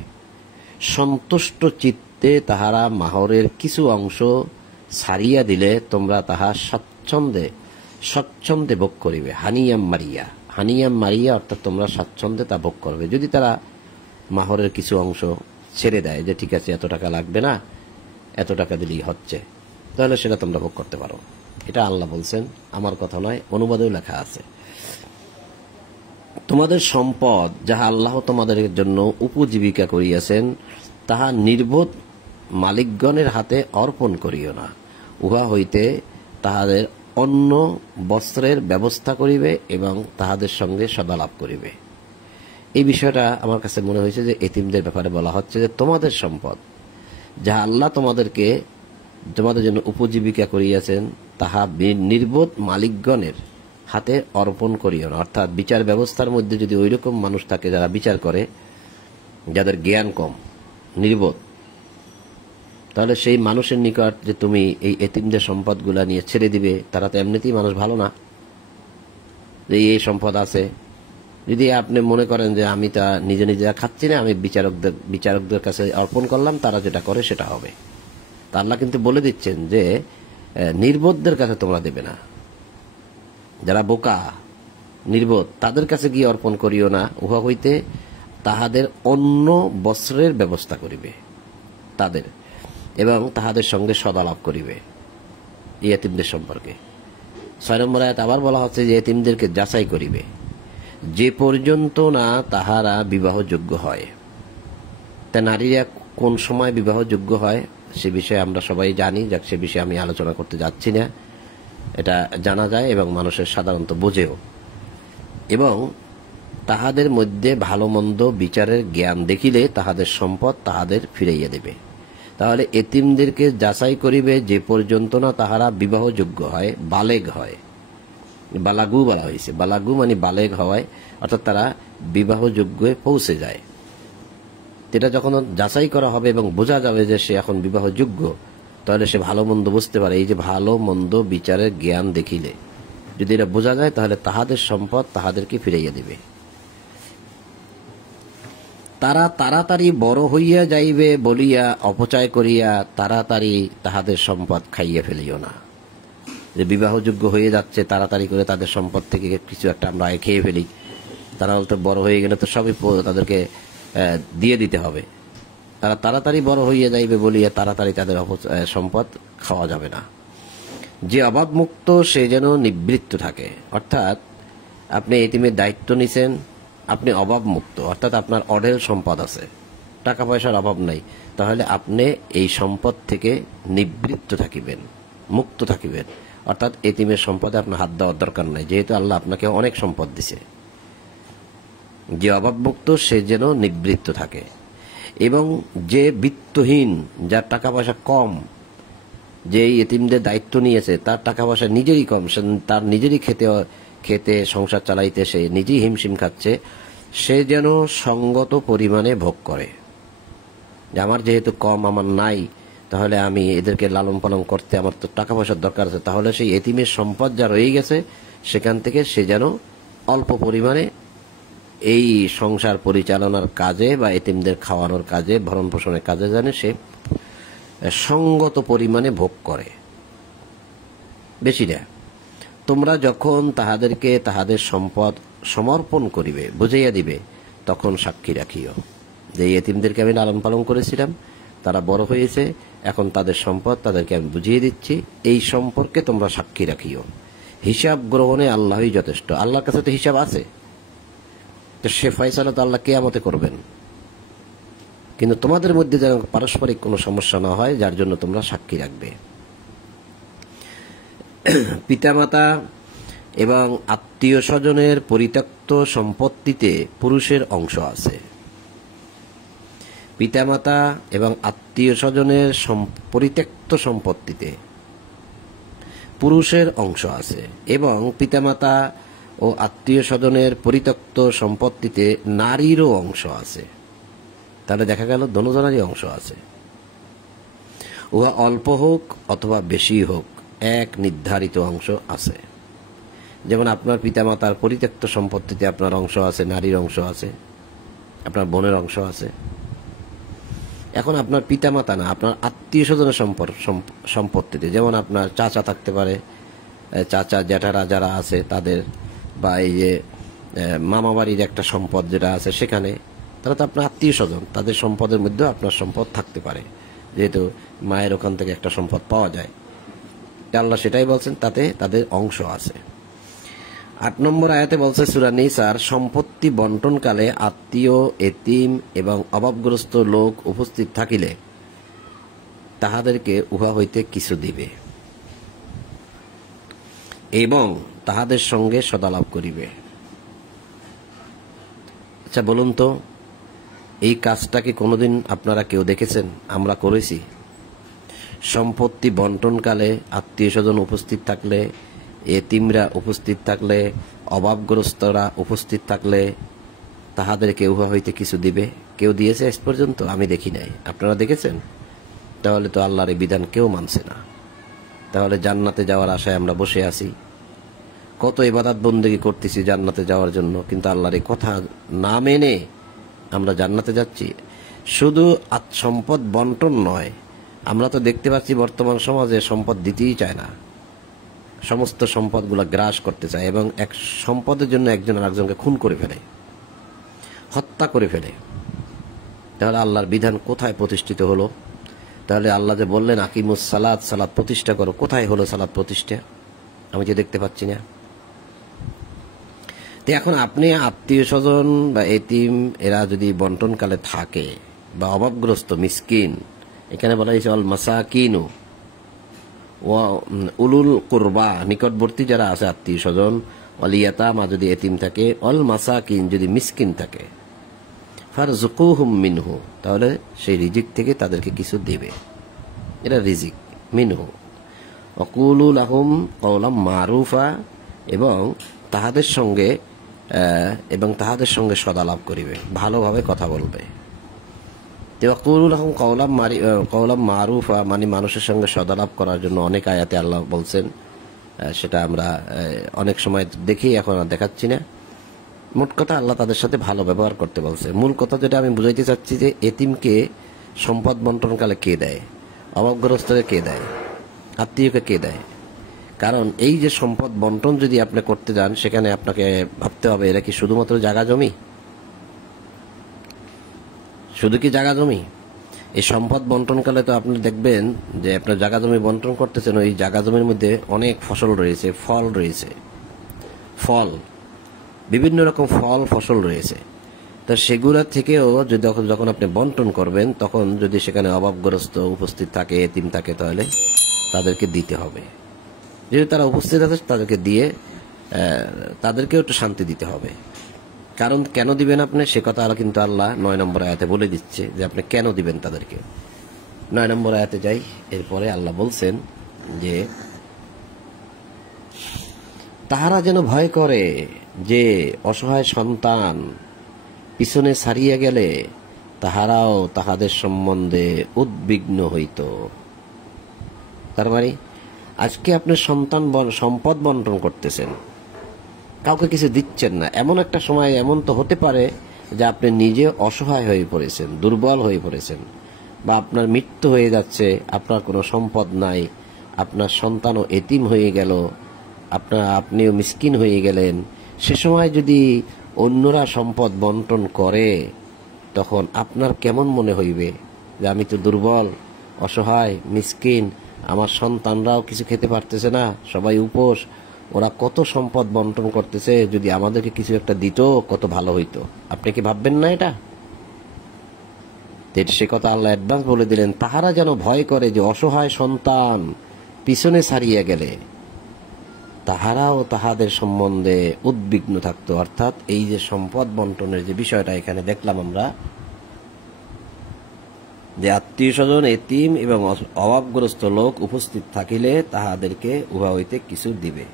সন্তুষ্ট চিত্তে তাহারা মাহরের কিছু অংশ ছাড়িয়া দিলে তোমরা তাহা স্বচ্ছন্দে ভোগ করিবে। হানিয়াম মারিয়া, হানিয়াম মারিয়া অর্থাৎ তোমরা স্বাচ্ছন্দ্যে তা ভোগ করবে। যদি তারা মাহরের কিছু অংশ ছেড়ে দেয় যে ঠিক আছে এত টাকা লাগবে না, এত টাকা দিলেই হচ্ছে, তাহলে সেটা তোমরা ভোগ করতে পারো। এটা আল্লাহ বলছেন, আমার কথা নয়, অনুবাদেও লেখা আছে। তোমাদের সম্পদ যাহা আল্লাহ তোমাদের জন্য উপজীবিকা করিয়াছেন তাহা নির্বোধ মালিকগণের হাতে অর্পণ করিও না, উহা হইতে তাহাদের অন্য বস্ত্রের ব্যবস্থা করিবে এবং তাহাদের সঙ্গে সদালাপ করিবে। এই বিষয়টা আমার কাছে মনে হয়েছে যে এতিমদের ব্যাপারে বলা হচ্ছে যে তোমাদের সম্পদ যা আল্লাহ তোমাদের জন্য উপজীবিকা করিয়াছেন তাহা নির্বোধ মালিকগণের হাতে অর্পণ করিও না। অর্থাৎ বিচার ব্যবস্থার মধ্যে যদি ওইরকম মানুষ থাকে যারা বিচার করে, যাদের জ্ঞান কম, নির্বোধ, তাহলে সেই মানুষের নিকট যে তুমি এই এতিমদের সম্পদগুলা নিয়ে ছেড়ে দিবে, তারা তো এমনিতেই মানুষ ভালো না, যে এই সম্পদ আছে। যদি আপনি মনে করেন যে আমি তা নিজে নিজে খাচ্ছি না, আমি বিচারকদের কাছে অর্পণ করলাম, তারা যেটা করে সেটা হবে। তা আল্লাহ কিন্তু বলে দিচ্ছেন যে নির্বোধদের কাছে তোমরা দেবে না, যারা বোকা নির্বোধ তাদের কাছে গিয়ে অর্পণ করিও না। উহা হইতে তাহাদের অন্য বস্ত্রের ব্যবস্থা করিবে তাদের, এবং তাহাদের সঙ্গে সদালাপ করিবে এই এতিমদের সম্পর্কে। 6 নম্বর আয়াত আবার বলা হচ্ছে যে এতিমদেরকে যাচাই করিবে যে পর্যন্ত না তাহারা বিবাহযোগ্য হয়। তা নারীরা কোন সময় বিবাহযোগ্য হয় সে বিষয়ে আমরা সবাই জানি, যাক সে বিষয়ে আমি আলোচনা করতে যাচ্ছি না। এটা জানা যায় এবং মানুষের সাধারণত বোঝেও। এবং তাহাদের মধ্যে ভালো মন্দ বিচারের জ্ঞান দেখিলে তাহাদের সম্পদ তাহাদের ফিরাইয়া দেবে। তাহলে এতিমদেরকে যাচাই করিবে যে পর্যন্ত না তাহারা বিবাহযোগ্য হয়, বালেগ হয়। বালাগু বলা হয়েছে, বালাগু মানে বালেগ হওয়ায়, অর্থাৎ তারা বিবাহযোগ্য পৌঁছে যায়। এটা যখন যাচাই করা হবে এবং বোঝা যাবে যে সে এখন বিবাহযোগ্য, তাহলে সে ভালো মন্দ বুঝতে পারে। এই যে ভালো মন্দ বিচারের জ্ঞান দেখিলে যদি এটা বোঝা যায়, তাহলে তাহাদের সম্পদ তাহাদেরকে ফিরাইয়া দিবে। তারা তাড়াতাড়ি বড় হইয়া যাইবে বলিয়া অপচয় করিয়া তাড়াতাড়ি তাহাদের সম্পদ খাইয়া ফেলিও না। যে বিবাহযোগ্য হয়ে যাচ্ছে, তাড়াতাড়ি করে তাদের সম্পদ থেকে কিছু একটা আমরা খেয়ে ফেলি, তারা তো বড় হয়ে গেলে তো সবই তাদেরকে দিয়ে দিতে হবে। তারা তাড়াতাড়ি বড় হইয়া যাইবে বলিয়া তাড়াতাড়ি তাদের সম্পদ খাওয়া যাবে না। যে অভাবমুক্ত সে যেন নিবৃত্ত থাকে। অর্থাৎ আপনি এতিমের দায়িত্ব নিছেন, আপনি অভাবমুক্ত, অর্থাৎ আপনার অঢেল সম্পদ আছে, টাকা পয়সার অভাব নাই, তাহলে আপনি এই সম্পদ থেকে নিবৃত্ত থাকিবেন, মুক্ত থাকিবেন। অর্থাৎ এতিমের সম্পদে আপনার হাত দেওয়ার দরকার নাই, যেহেতু আল্লাহ আপনাকে অনেক সম্পদ দিছে। যে অভাবমুক্ত সে যেন নিবৃত্ত থাকে। এবং যে বিত্তহীন, যার টাকা পয়সা কম, যে এতিমদের দায়িত্ব নিয়েছে তার টাকা পয়সা নিজেরই কম, তার নিজেরই খেতে সংসার চালাইতে সে নিজেই হিমশিম খাচ্ছে, সে যেন সঙ্গত পরিমাণে ভোগ করে। যে আমার যেহেতু কম, আমার নাই, তাহলে আমি এদেরকে লালন পালন করতে আমার তো টাকা পয়সার দরকার আছে, তাহলে সেই এতিমের সম্পদ যা রয়ে গেছে সেখান থেকে সে যেন অল্প পরিমাণে এই সংসার পরিচালনার কাজে বা এতিমদের খাওয়ানোর কাজে, ভরণ পোষণের কাজে যেন সে সঙ্গত পরিমাণে ভোগ করে, বেশি না। তোমরা যখন তাহাদেরকে তাহাদের সম্পদ সমর্পণ করিবে, বুঝাইয়া দিবে, তখন সাক্ষী রাখিও যে এতিমদেরকে আমি লালন পালন করেছিলাম, তারা বড় হয়েছে, এখন তাদের সম্পদ তাদেরকে আমি বুঝিয়ে দিচ্ছি, এই সম্পর্কে তোমরা সাক্ষী রাখিও। হিসাব গ্রহণে আল্লাহই যথেষ্ট। আল্লাহর কাছে তো হিসাব আছে, তো সে ফয়সালা তো আল্লাহ কিয়ামতে করবেন। কিন্তু তোমাদের মধ্যে যেন পারস্পরিক কোনো সমস্যা না হয়, যার জন্য তোমরা সাক্ষী রাখবে। পিতামাতা এবং আত্মীয় স্বজনের পরিত্যক্ত সম্পত্তিতে পুরুষের অংশ আছে। পিতামাতা এবং আত্মীয় স্বজনের পরিত্যক্ত সম্পত্তিতে পুরুষের অংশ আছে, এবং পিতামাতা ও আত্মীয় স্বজনের পরিত্যক্ত সম্পত্তিতে নারীরও অংশ আছে। তাহলে দেখা গেল দোনোজনেরই অংশ আছে। উহা অল্প হোক অথবা বেশি হোক, এক নির্ধারিত অংশ আছে। যেমন আপনার পিতামাতার পরিত্যক্ত সম্পত্তিতে আপনার অংশ আছে, নারীর অংশ আছে, আপনার বোনের অংশ আছে। এখন আপনার পিতামাতা না, আপনার আত্মীয় স্বজনের সম্পত্তিতে, যেমন আপনার চাচা থাকতে পারে, চাচা জ্যাঠারা যারা আছে তাদের, বা এই যে মামা বাড়ির একটা সম্পদ যেটা আছে সেখানে, তারা তো আপনার আত্মীয় স্বজন, তাদের সম্পদের মধ্যেও আপনার সম্পদ থাকতে পারে, যেহেতু মায়ের ওখান থেকে একটা সম্পদ পাওয়া যায়। আল্লাহ সেটাই বলছেন, তাতে তাদের অংশ আছে। 8 নম্বর আয়াতে বলছে সূরা নিসার, সম্পত্তি বন্টনকালে আত্মীয়, এতিম এবং অভাবগ্রস্ত লোক উপস্থিত থাকিলে তাহাদেরকে উহা হইতে কিছু দিবে এবং তাহাদের সঙ্গে সদালাপ করিবে। আচ্ছা বলুন তো, এই কাজটা কি কোনোদিন আপনারা কেউ দেখেছেন? আমরা করেছি। সম্পত্তি বন্টনকালে আত্মীয় স্বজন উপস্থিত থাকলে, এতিমরা উপস্থিত থাকলে, অভাবগ্রস্তরা উপস্থিত থাকলে তাহাদেরকে উহা হইতে কিছু দিবে। কেউ দিয়েছে আজ পর্যন্ত? আমি দেখি নাই। আপনারা দেখেছেন? তাহলে তো আল্লাহর এই বিধান কেউ মানছে না। তাহলে জান্নাতে যাওয়ার আশায় আমরা বসে আছি, কত ইবাদত বন্দেগী করতেছি জান্নাতে যাওয়ার জন্য, কিন্তু আল্লাহর এই কথা না মেনে আমরা জান্নাতে যাচ্ছি। শুধু সম্পদ বন্টন নয়, আমরা তো দেখতে পাচ্ছি বর্তমান সমাজে সম্পদ দিতেই চায় না, সমস্ত সম্পদগুলো গ্রাস করতে চায় এবং এক সম্পদের জন্য একজন আরেকজনকে খুন করে ফেলে, হত্যা করে ফেলে। তাহলে আল্লাহর বিধান কোথায় প্রতিষ্ঠিত হলো? তাহলে আল্লাহ যে বললেন আকিমুস সালাত, সালাত প্রতিষ্ঠা করো, কোথায় হলো সালাত প্রতিষ্ঠা? আমি যে দেখতে পাচ্ছি না। তো এখন আপনি আত্মীয় স্বজন বা এতিম এরা যদি বন্টনকালে থাকে বা অভাবগ্রস্ত মিসকিন, এখানে বলা হয়েছে অল মাসাকিনু উলুল কুরবা, নিকটবর্তী যারা আছে আত্মীয় স্বজন, অলিয়াতামা যদি এতিম থাকে, অল মাসাকিন যদি মিসকিন থাকে, ফারজুকুহুম মিনহু, তাহলে সেই রিজিক থেকে তাদেরকে কিছু দেবে। এটা রিজিক মিনহু। অকুলু লাহুম কওলাম মারুফা, এবং তাহাদের সঙ্গে সদালাপ করিবে, ভালোভাবে কথা বলবে। অকুলু লাহুম কওলাম মারুফা মানে মানুষের সঙ্গে সদালাপ করার জন্য অনেক আয়াতে আল্লাহ বলছেন, সেটা আমরা অনেক সময় দেখি, এখন আর দেখাচ্ছি না। মোট কথা আল্লাহ তাদের সাথে ভালো ব্যবহার করতে বলছে। মূল কথা যেটা আমি বুঝাইতে চাচ্ছি যে এতিমকে সম্পদ বন্টনকালে কে দেয়, অভাবগ্রস্তকে কে দেয়, আত্মীয়কে কে দেয়? কারণ এই যে সম্পদ বন্টন যদি আপনি করতে যান, সেখানে আপনাকে ভাবতে হবে এরা কি শুধুমাত্র জায়গা জমি? শুধু কি জায়গা জমি? এই সম্পদ বন্টনকালে তো আপনি দেখবেন যে আপনার জায়গা জমি বন্টন করতেছেন, ওই জায়গা জমির মধ্যে অনেক ফসল রয়েছে, ফল রয়েছে, বিভিন্ন রকম ফসল রয়েছে। তা সেগুলা থেকেও যদি যখন আপনি বন্টন করবেন, তখন যদি সেখানে অভাবগ্রস্ত উপস্থিত থাকে, এতিম থাকে, তাহলে তাদেরকে দিতে হবে। যেহেতু তারা উপস্থিত আছে, তাদেরকে দিয়ে তাদেরকেও একটু শান্তি দিতে হবে। কারণ কেন দিবেন আপনি, সে কথা কিন্তু আল্লাহ 9 নম্বর আয়াতে বলে দিচ্ছে যে আপনি কেন দিবেন তাদেরকে। 9 নম্বর আয়াতে যাই। এরপরে আল্লাহ বলছেন যে তাহারা যেন ভয় করে যে অসহায় সন্তান পিছনে ছাড়িয়ে গেলে তাহারাও তাহাদের সম্বন্ধে উদ্বিগ্ন হইত। তার মানে আজকে আপনি সম্পদ বন্টন করতেছেন, কাউকে কিছু দিচ্ছেন না, এমন একটা সময় এমন তো হতে পারে যে আপনি নিজে অসহায় হয়ে পড়েছেন, দুর্বল হয়ে পড়েছেন, বা আপনার মৃত্যু হয়ে যাচ্ছে, আপনার কোনো সম্পদ নাই, আপনার সন্তানও এতিম হয়ে গেল, আপনিও মিসকিন হয়ে গেলেন। সে সময় যদি অন্যরা সম্পদ বন্টন করে, তখন আপনার কেমন মনে হইবে যে আমি তো দুর্বল, অসহায়, মিসকিন, আমার সন্তানরাও কিছু খেতে পারতেছে না, সবাই উপোস, ওরা কত সম্পদ বন্টন করতেছে, যদি আমাদেরকে কিছু একটা দিত কত ভালো হইতো। আপনি কি ভাববেন না এটা? সে কথা আল্লাহ অ্যাডভান্স বলে দিলেন, তাহারা যেন ভয় করে যে অসহায় সন্তান পিছনে ছাড়িয়ে গেলে তাহারাও তাহাদের সম্বন্ধে উদ্বিগ্ন থাকতো। অর্থাৎ এই যে সম্পদ বন্টনের যে বিষয়টা এখানে দেখলাম আমরা, যে আত্মীয় স্বজন, এতিম এবং অভাবগ্রস্ত লোক উপস্থিত থাকিলে তাহাদেরকে উহা হইতে কিছু দিবে।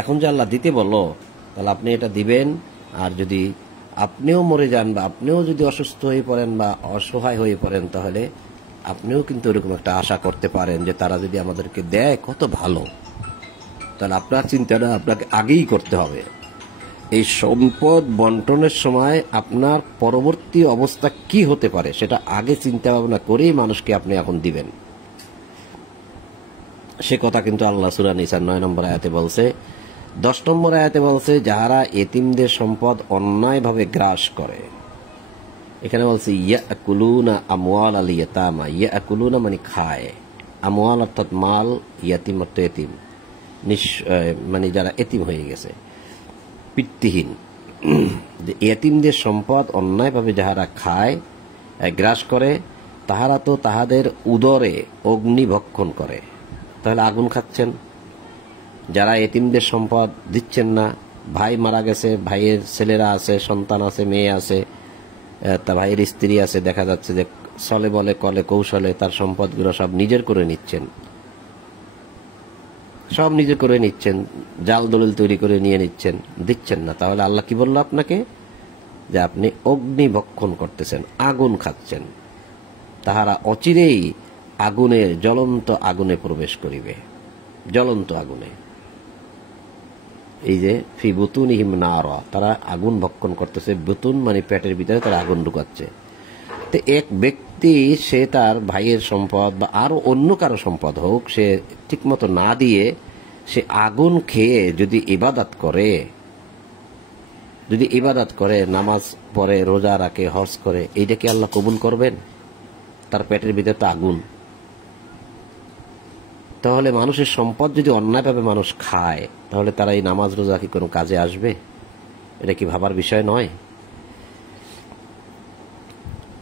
এখন যে আল্লাহ দিতে বললো, তাহলে আপনি এটা দিবেন। আর যদি আপনিও মরে যান বা আপনিও যদি অসুস্থ হয়ে পড়েন বা অসহায় হয়ে পড়েন, তাহলে আপনিও কিন্তু এরকম একটা আশা করতে পারেন যে তারা যদি আমাদেরকে দেয় কত ভালো। তাহলে আপনার চিন্তাটা আপনাকে আগেই করতে হবে। এই সম্পদ বন্টনের সময় আপনার পরবর্তী অবস্থা কি হতে পারে সেটা আগে চিন্তা ভাবনা করেই মানুষকে আপনি এখন দিবেন। সে কথা কিন্তু আল্লাহ সূরা নিসার 9 নম্বর আয়াতে বলছে। 10 নম্বর আয়াতে বলছে যাহারা এতিমদের সম্পদ অন্যায়ভাবে গ্রাস করে। এখানে বলছে ইয়াকুলুনা আমওয়ালাল ইয়াতামা। ইয়াকুলুনা মানে খায়, আমওয়াল অর্থাৎ মাল, ইয়াতিম অর্থ এতিম, মানে যারা এতিম হয়ে গেছে, পিতৃহীন। এতিমদের সম্পদ অন্যায়ভাবে যাহারা খায়, গ্রাস করে, তাহারা তো তাহাদের উদরে অগ্নি ভক্ষণ করে। তাহলে আগুন খাচ্ছেন। যারা এতিমদের সম্পদ দিচ্ছেন না, ভাই মারা গেছে, ভাইয়ের ছেলেরা আছে, সন্তান আছে, মেয়ে আছে, তা ভাইয়ের স্ত্রী আছে, দেখা যাচ্ছে যে চলে বলে কলে কৌশলে তার সম্পদগুলো সব নিজের করে নিচ্ছেন, সব নিজে করে নিচ্ছেন, জাল দলিল তৈরি করে নিয়ে নিচ্ছেন, দিচ্ছেন না। তাহলে আল্লাহ কি বলল আপনাকে? যে আপনি অগ্নি ভক্ষণ করতেছেন, আগুন খাচ্ছেন। তাহারা অচিরেই আগুনে, জ্বলন্ত আগুনে প্রবেশ করিবে, জ্বলন্ত আগুনে। এই যে ফি বুতুনিহিম নার, তারা আগুন ভক্ষণ করতেছে। বুতুন মানে পেটের ভিতরে তারা আগুন ঢুকাচ্ছে। তো এক ব্যক্তি সে তার ভাইয়ের সম্পদ বা আরো অন্য কারো সম্পদ হোক, সে ঠিকমতো না দিয়ে সে আগুন খেয়ে যদি ইবাদত করে, নামাজ পড়ে, রোজা রাখে, হজ করে, এইটা কি আল্লাহ কবুল করবেন? তার পেটের ভিতরে তো আগুন। তাহলে মানুষের সম্পদ যদি অন্যায়ভাবে মানুষ খায়, তাহলে তারা এই নামাজ রোজা কি কোনো কাজে আসবে? এটা কি ভাবার বিষয় নয়?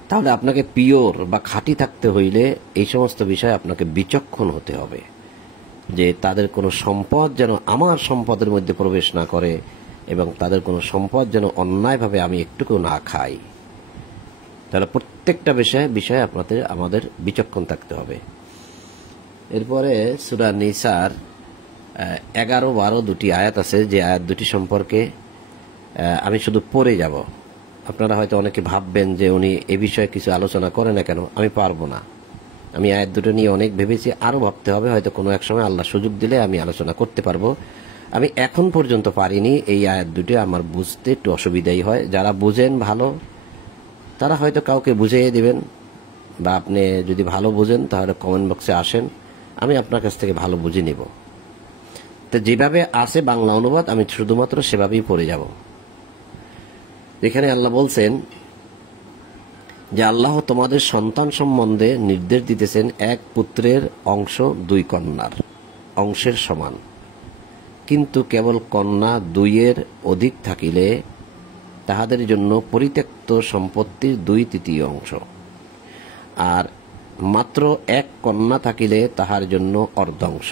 তাহলে আপনাকে পিওর বা খাঁটি থাকতে হইলে এই সমস্ত বিষয়ে আপনাকে বিচক্ষণ হতে হবে, যে তাদের কোনো সম্পদ যেন আমার সম্পদের মধ্যে প্রবেশ না করে, এবং তাদের কোনো সম্পদ যেন অন্যায়ভাবে আমি একটুকু না খাই। তাহলে প্রত্যেকটা বিষয়ে আমাদের বিচক্ষণ থাকতে হবে। এরপরে সূরা নিসার 11-12 দুটি আয়াত আছে, যে আয়াত দুটি সম্পর্কে আমি শুধু পড়ে যাব। আপনারা হয়তো অনেকে ভাববেন যে উনি এ বিষয়ে কিছু আলোচনা করে না কেন। আমি পারবো না। আমি আয়াত দুটো নিয়ে অনেক ভেবেছি, আরো ভাবতে হবে। হয়তো কোনো এক সময় আল্লাহ সুযোগ দিলে আমি আলোচনা করতে পারবো। আমি এখন পর্যন্ত পারিনি। এই আয়াত দুটি আমার বুঝতে একটু অসুবিধাই হয়। যারা বুঝেন ভালো, তারা হয়তো কাউকে বুঝিয়ে দিবেন, বা আপনি যদি ভালো বুঝেন তাহলে কমেন্ট বক্সে আসেন, আমি আপনার কাছ থেকে ভালো বুঝে নিব। তো যেভাবে আছে বাংলা অনুবাদ আমি শুধুমাত্র সেভাবেই পড়ে যাব। এখানে আল্লাহ বলছেন যে আল্লাহ তোমাদের সন্তান সম্বন্ধে নির্দেশ দিতেছেন এক পুত্রের অংশ দুই কন্যার অংশের সমান, কিন্তু কেবল কন্যা দুইয়ের অধিক থাকিলে তাহাদের জন্য পরিত্যক্ত সম্পত্তির 2/3 অংশ, আর মাত্র এক কন্যা থাকিলে তাহার জন্য অর্ধাংশ।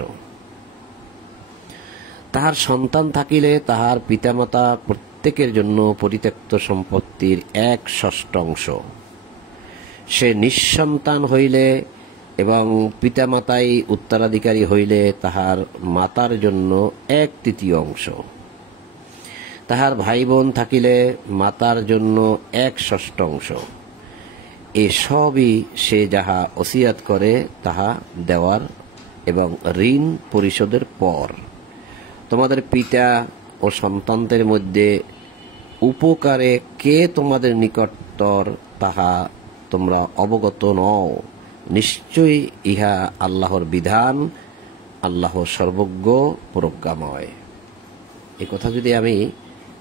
তাহার সন্তান থাকিলে তাহার পিতামাতা প্রত্যেকের জন্য পরিত্যক্ত সম্পত্তির 1/6 সে নিঃসন্তান হইলে এবং পিতামাতাই উত্তরাধিকারী হইলে তাহার মাতার জন্য 1/3 তাহার ভাই বোন থাকিলে মাতার জন্য 1/6। এসবই সে যাহা ওসিয়াত করে তাহা দেওয়ার এবং ঋণ পরিশোধের পর। তোমাদের পিতা ও সন্তানদের মধ্যে উপকারে কে তোমাদের নিকটতর তাহা তোমরা অবগত নও। নিশ্চয়ই ইহা আল্লাহর বিধান, আল্লাহ সর্বজ্ঞ প্রজ্ঞাময়। এই কথা যদি আমি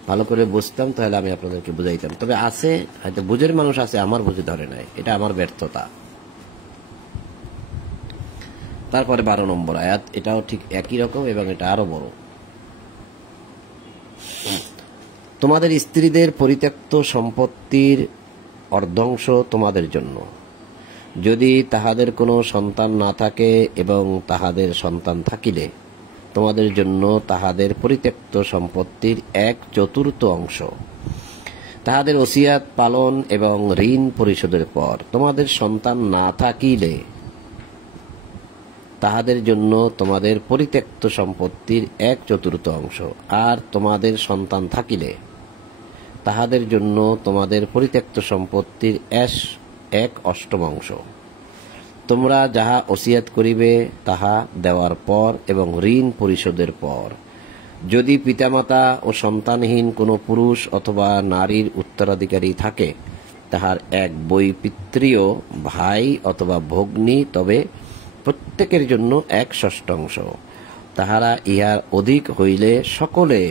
ভালো করে বুঝতাম তাহলে আমি আপনাদেরকে বুঝাইতাম। তবে আছে হয়তো বুঝের মানুষ আছে, আমার বুঝে ধরে নাই, এটা আমার ব্যর্থতা। তারপরে 12 নম্বর আয়াত, এটাও ঠিক একই রকম এবং এটা আরো বড়। তোমাদের স্ত্রীদের পরিত্যক্ত সম্পত্তির অর্ধাংশ তোমাদের জন্য, যদি তাহাদের কোনো সন্তান না থাকে এবং তাহাদের সন্তান থাকিলে তোমাদের জন্য তাহাদের পরিত্যক্ত সম্পত্তির 1/4 অংশ, তাহাদের ওসিয়াত পালন এবং ঋণ পরিশোধের পর। তোমাদের সন্তান না থাকিলে তাহাদের জন্য তোমাদের পরিত্যক্ত সম্পত্তির 1/4 অংশ, আর তোমাদের সন্তান থাকিলে তাহাদের জন্য তোমাদের পরিত্যক্ত সম্পত্তির 1/8 অংশ। তোমরা যাহা ওসিয়াত করিবে তাহা দেওয়ার পর এবং ঋণ পরিশোধের পর। যদি পিতামাতা ও সন্তানহীন কোনো পুরুষ অথবা নারীর উত্তরাধিকারী থাকে, তাহার এক বৈপিত্রীয় ভাই অথবা ভগ্নী, তবে প্রত্যেকের জন্য 1/6। তাহারা ইহার অধিক হইলে সকলে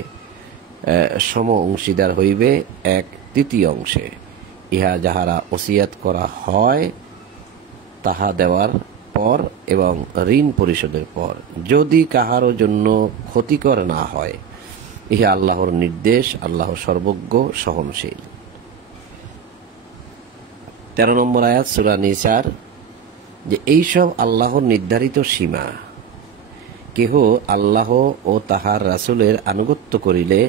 সম অংশীদার হইবে 1/3 অংশে। ইহা যাহারা ওসিয়াত করা হয় তাহা দেওয়ার পর এবং ঋণ পরিশোধের পর, যদি কাহারও জন্য ক্ষতিকর না হয়। ইহা আল্লাহর নির্দেশ, আল্লাহ সর্বজ্ঞ সহনশীল। 13 নম্বর আয়াত সূরা নিসার, যে এইসব আল্লাহর নির্ধারিত সীমা। কেহ আল্লাহ ও তাহার রাসূলের আনুগত্য করিলে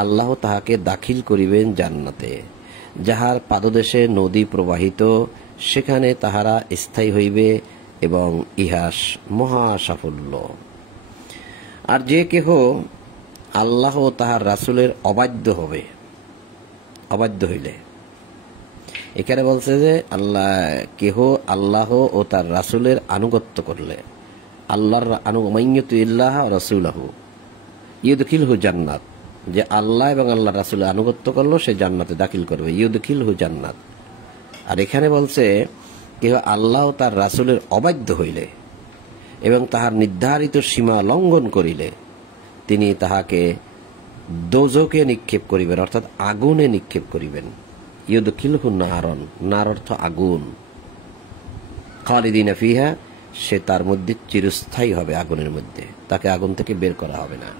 আল্লাহ তাহাকে দাখিল করিবেন জান্নাতে, যাহার পাদদেশে নদী প্রবাহিত, সেখানে তাহারা স্থায়ী হইবে এবং ইহাস মহা সাফল্য। আর যে কেহ আল্লাহ ও তাহার রাসূলের অবাধ্য হইলে, এখানে বলছে যে কেহ আল্লাহ ও তার রাসূলের আনুগত্য করলে, আল্লাহর মাইয়্যুতিল্লাহ রাসূলাহু ইউদখিলহু জান্নাত, যে আল্লাহ এবং আল্লাহ রাসূলের আনুগত্য করলো সে জান্নাতে দাখিল করবে, ইউদখিলহু জান্নাত। আর এখানে বলছে কেহ আল্লাহ ও তার রাসূলের অবাধ্য হইলে এবং তাহার নির্ধারিত সীমা লঙ্ঘন করিলে, তিনি তাহাকে দোজকে নিক্ষেপ করিবেন, অর্থাৎ আগুনে নিক্ষেপ করিবেন। ইউদখিলহু নারন, নার অর্থ আগুন, খালিদিনা ফিহা, সে তার মধ্যে চিরস্থায়ী হবে, আগুনের মধ্যে, তাকে আগুন থেকে বের করা হবে না,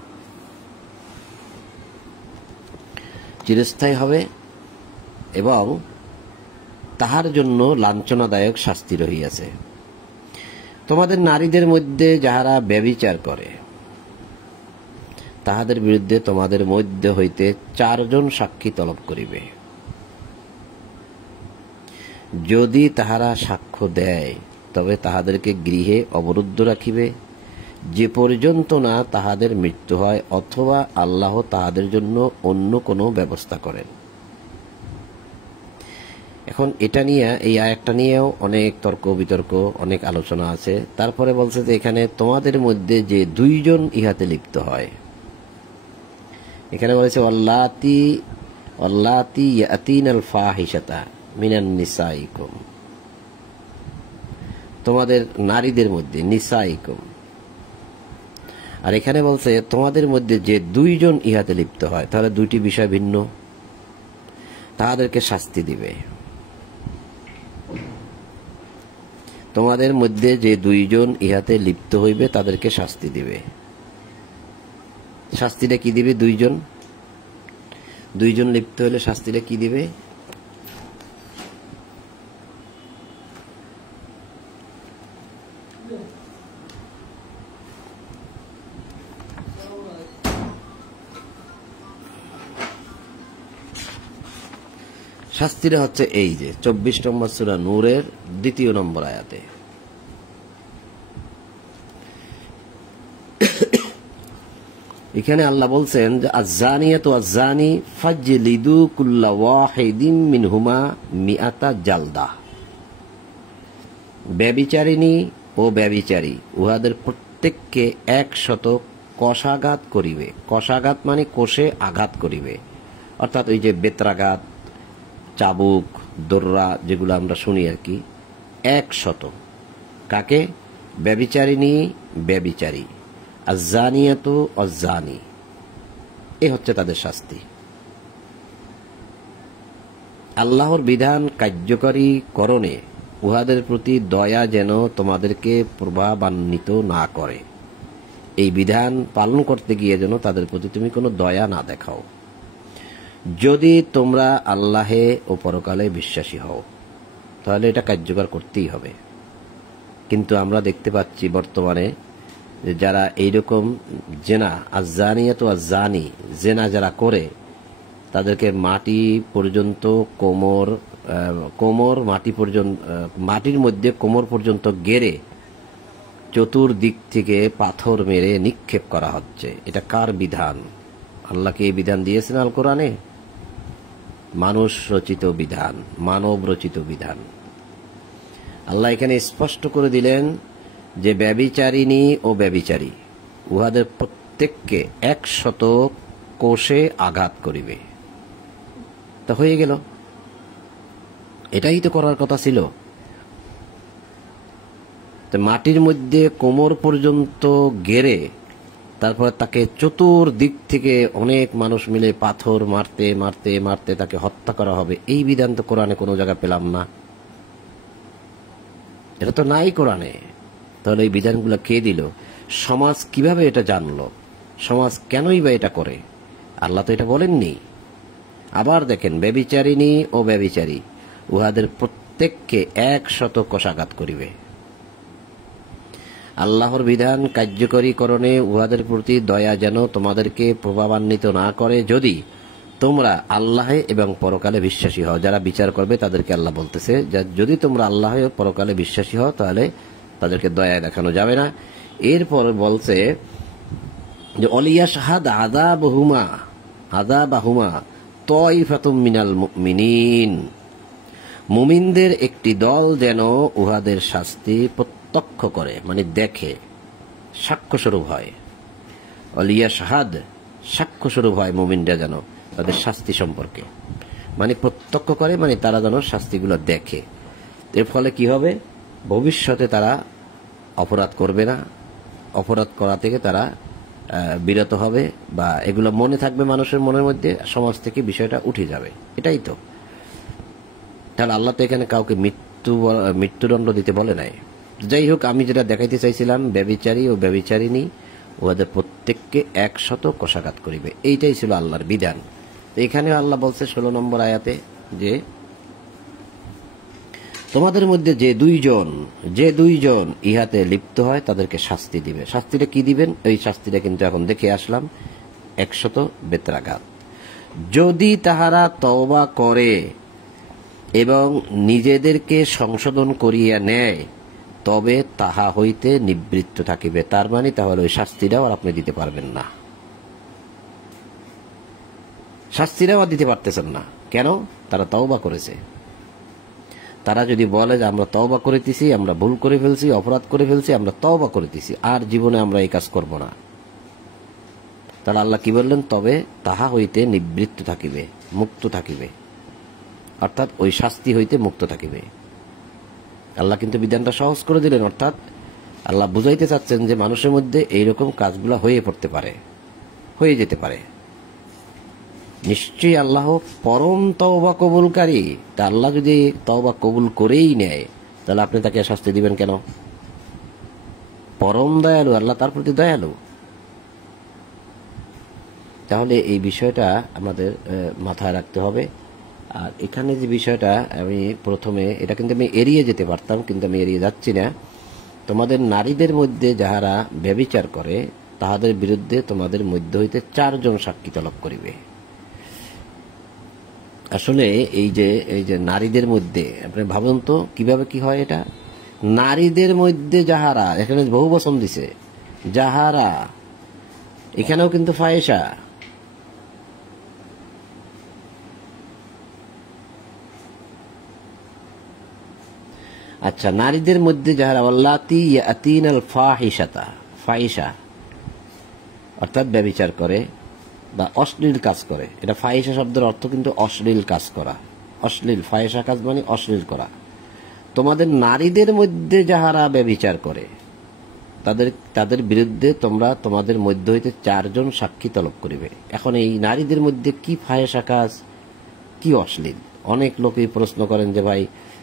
চিরস্থায়ী হবে। এবং তাহার জন্য লাঞ্ছনাদায়ক শাস্তি রহিয়াছে। তোমাদের নারীদের মধ্যে যাহারা ব্যভিচার করে, তাহাদের বিরুদ্ধে তোমাদের মধ্য হইতে 4 জন সাক্ষী তলব করিবে। যদি তাহারা সাক্ষ্য দেয়, তবে তাহাদেরকে গৃহে অবরুদ্ধ রাখিবে, যে পর্যন্ত না তাহাদের মৃত্যু হয় অথবা আল্লাহ তাহাদের জন্য অন্য কোনো ব্যবস্থা করেন। এখন এটা নিয়ে, এই আয়াতটা নিয়েও অনেক তর্ক বিতর্ক, অনেক আলোচনা আছে। তারপরে বলছে যে এখানে তোমাদের মধ্যে যে 2 জন ইহাতে লিপ্ত হয়, এখানে বলেছে আল্লাতি ইয়াতিনাল ফাহিশাতা মিনান নিসাইকুম, তোমাদের নারীদের মধ্যে, নিসাইকুম। আর এখানে বলছে তোমাদের মধ্যে যে 2 জন ইহাতে লিপ্ত হয়, তাহলে 2টি বিষয় ভিন্ন, তাহাদেরকে শাস্তি দিবে। তোমাদের মধ্যে যে 2 জন ইহাতে লিপ্ত হইবে তাদেরকে শাস্তি দিবে। শাস্তিটা কি দিবে? 2 জন লিপ্ত হইলে শাস্তিটা কি দিবে? শাস্তিটা হচ্ছে এই যে 24 নম্বর সূরা নূরের 2 নম্বর আয়াতে, এখানে আল্লাহ বলছেন যে আয-যানিয়াতু ওয়াজ-যানি ফাজলিদু কুল্লা ওয়াহিদিন মিনহুমা মিআতা জালদা, ব্যভিচারিণী ও ব্যভিচারী উহাদের প্রত্যেককে 100 কষাঘাত করিবে। কষাঘাত মানে কোষে আঘাত করিবে, অর্থাৎ ওই যে বেত্রাঘাত, চাবুক, দোররা, যেগুলো আমরা শুনি আর কি। 100 কাকে? ব্যভিচারিণী, ব্যভিচারী, আয-যানিয়াতু ওয়াজ-যানি, এ হচ্ছে তাদের শাস্তি। আল্লাহর বিধান কার্যকরী করণে উহাদের প্রতি দয়া যেন তোমাদেরকে প্রভাবান্বিত না করে, এই বিধান পালন করতে গিয়ে যেন তাদের প্রতি তুমি কোনো দয়া না দেখাও, যদি তোমরা আল্লাহে ও পরকালে বিশ্বাসী হও, তাহলে এটা কার্যকর করতেই হবে। কিন্তু আমরা দেখতে পাচ্ছি বর্তমানে যারা এইরকম জেনা, আয-যানিয়াতু ওয়াজ-যানি, জেনা যারা করে, তাদেরকে মাটি পর্যন্ত কোমর মাটি পর্যন্ত, মাটির মধ্যে কোমর পর্যন্ত গেড়ে চতুর্দিক থেকে পাথর মেরে নিক্ষেপ করা হচ্ছে। এটা কার বিধান? আল্লাহকে এই বিধান দিয়েছেন আল কোরআনে? মানুষ রচিত বিধান, মানব রচিত বিধান। আল্লাহ এখানে স্পষ্ট করে দিলেন যে ব্যভিচারিণী ও ব্যভিচারী উহাদের প্রত্যেককে 100 কোষে আঘাত করিবে। তা হয়ে গেল, এটাই তো করার কথা ছিল। মাটির মধ্যে কোমর পর্যন্ত গেড়ে তারপরে তাকে চতুর্দিক থেকে অনেক মানুষ মিলে পাথর মারতে মারতে মারতে তাকে হত্যা করা হবে, এই বিধান তো কোরআনে কোনো জায়গায় পেলাম না। এটা তো নাই কোরআনে। তাহলে এই বিধানগুলো কে দিল? সমাজ কিভাবে এটা জানলো? সমাজ কেনই বা এটা করে? আল্লাহ তো এটা বলেননি। আবার দেখেন, ব্যভিচারিণী ও ব্যভিচারী উহাদের প্রত্যেককে 100 কষাঘাত করিবে। আল্লাহর বিধান কার্যকরীকরণে উহাদের প্রতি দয়া যেন তোমাদেরকে প্রভাবান্বিত না করে, যদি তোমরা আল্লাহে এবং পরকালে বিশ্বাসী হও। যারা বিচার করবে তাদেরকে আল্লাহ বলতেছে যে যদি তোমরা আল্লাহে ও পরকালে বিশ্বাসী হও তাহলে তাদেরকে দয়া দেখানো যাবে না। এরপর বলছে যে অলিয়াশহাদ আযাবাহুমা তাইফাতুম মিনাল মুমিনিন, মুমিনদের একটি দল যেন উহাদের শাস্তি প্রত্যক্ষ করে, মানে দেখে, সাক্ষ্যস্বরূপ হয়। অলিয়াশহাদ সাক্ষ্যস্বরূপ হয় মুমিনরা যেন তাদের শাস্তি সম্পর্কে, মানে প্রত্যক্ষ করে, মানে তারা যেন শাস্তিগুলো দেখে। এর ফলে কি হবে, ভবিষ্যতে তারা অপরাধ করবে না, অপরাধ করা থেকে তারা বিরত হবে, বা এগুলো মনে থাকবে মানুষের মনের মধ্যে, সমাজ থেকে বিষয়টা উঠে যাবে। এটাই তো। তাহলে আল্লাহ তো এখানে কাউকে মৃত্যুদণ্ড দিতে বলে নাই। যাই হোক, আমি যেটা দেখাইতে চাইছিলাম, ব্যভিচারী ও ব্যভিচারিণী ওদের প্রত্যেককে 100 কষাঘাত করিবে, এইটাই ছিল আল্লাহর বিধান। এখানে আল্লাহ বলছে 16 নম্বর আয়াতে যে তোমাদের মধ্যে যে দুইজন ইহাতে লিপ্ত হয় তাদেরকে শাস্তি দিবে। শাস্তিটা কি দিবেন, এই শাস্তিটা কিন্তু এখন দেখে আসলাম, 100 বেত্রাঘাত। যদি তাহারা তওবা করে এবং নিজেদেরকে সংশোধন করিয়া নেয় তবে তাহা হইতে নিবৃত্ত থাকিবে। তার মানে তাহলে ওই শাস্তিটাও আর আপনি দিতে পারবেন না, শাস্তিটাও আর দিতে পারতেছেন না। কেন? তারা তওবা করেছে। তারা যদি বলে যে আমরা তওবা করিতেছি, আমরা ভুল করে ফেলছি, অপরাধ করে ফেলছি, আমরা তওবা করিতেছি, আর জীবনে আমরা এই কাজ করব না, তাহলে আল্লাহ কি বললেন, তবে তাহা হইতে নিবৃত্ত থাকিবে, মুক্ত থাকিবে, অর্থাৎ ওই শাস্তি হইতে মুক্ত থাকিবে। আল্লাহ কিন্তু বিধানটা সহজ করে দিলেন, অর্থাৎ আল্লাহ বুঝাইতে চাচ্ছেন যে মানুষের মধ্যে এইরকম কাজগুলো হয়ে পড়তে পারে, হয়ে যেতে পারে। নিশ্চয়ই আল্লাহ পরম তওবা কবুলকারী। তা আল্লাহ যদি তওবা কবুল করেই নেয় তাহলে আপনি তাকে শাস্তি দিবেন কেন? পরম দয়ালু আল্লাহ, তার প্রতি দয়ালু। তাহলে এই বিষয়টা আমাদের মাথায় রাখতে হবে। আর এখানে যে বিষয়টা আমি প্রথমে, এটা কিন্তু আমি এড়িয়ে যেতে পারতাম, কিন্তু আমি এড়িয়ে যাচ্ছি না। তোমাদের নারীদের মধ্যে যাহারা ব্যভিচার করে তাহাদের বিরুদ্ধে তোমাদের মধ্য হইতে 4 জন সাক্ষী তলব করিবে। আসলে এই যে নারীদের মধ্যে, আপনি ভাবুন তো কিভাবে কি হয় এটা। নারীদের মধ্যে যাহারা, এখানে বহু বচন দিছে, যাহারা, এখানেও কিন্তু ফায়েশা। আচ্ছা, নারীদের মধ্যে যাহারা আল্লাতি ইয়াতিনাল ফাহিশাতা, ফাহিশা অর্থাৎ ব্যভিচার করে বা অশ্লীল কাজ করে। এটা ফাহিশা শব্দের অর্থ কিন্তু অশ্লীল কাজ করা, অশ্লীল, ফাহিশা কাজ মানে অশ্লীল করা। তোমাদের নারীদের মধ্যে যাহারা ব্যভিচার করে তাদের বিরুদ্ধে তোমরা তোমাদের মধ্য হইতে 4 জন সাক্ষী তলব করিবে। এখন এই নারীদের মধ্যে কি ফাহিশা কাজ, কি অশ্লীল? অনেক লোকই প্রশ্ন করেন যে ভাই,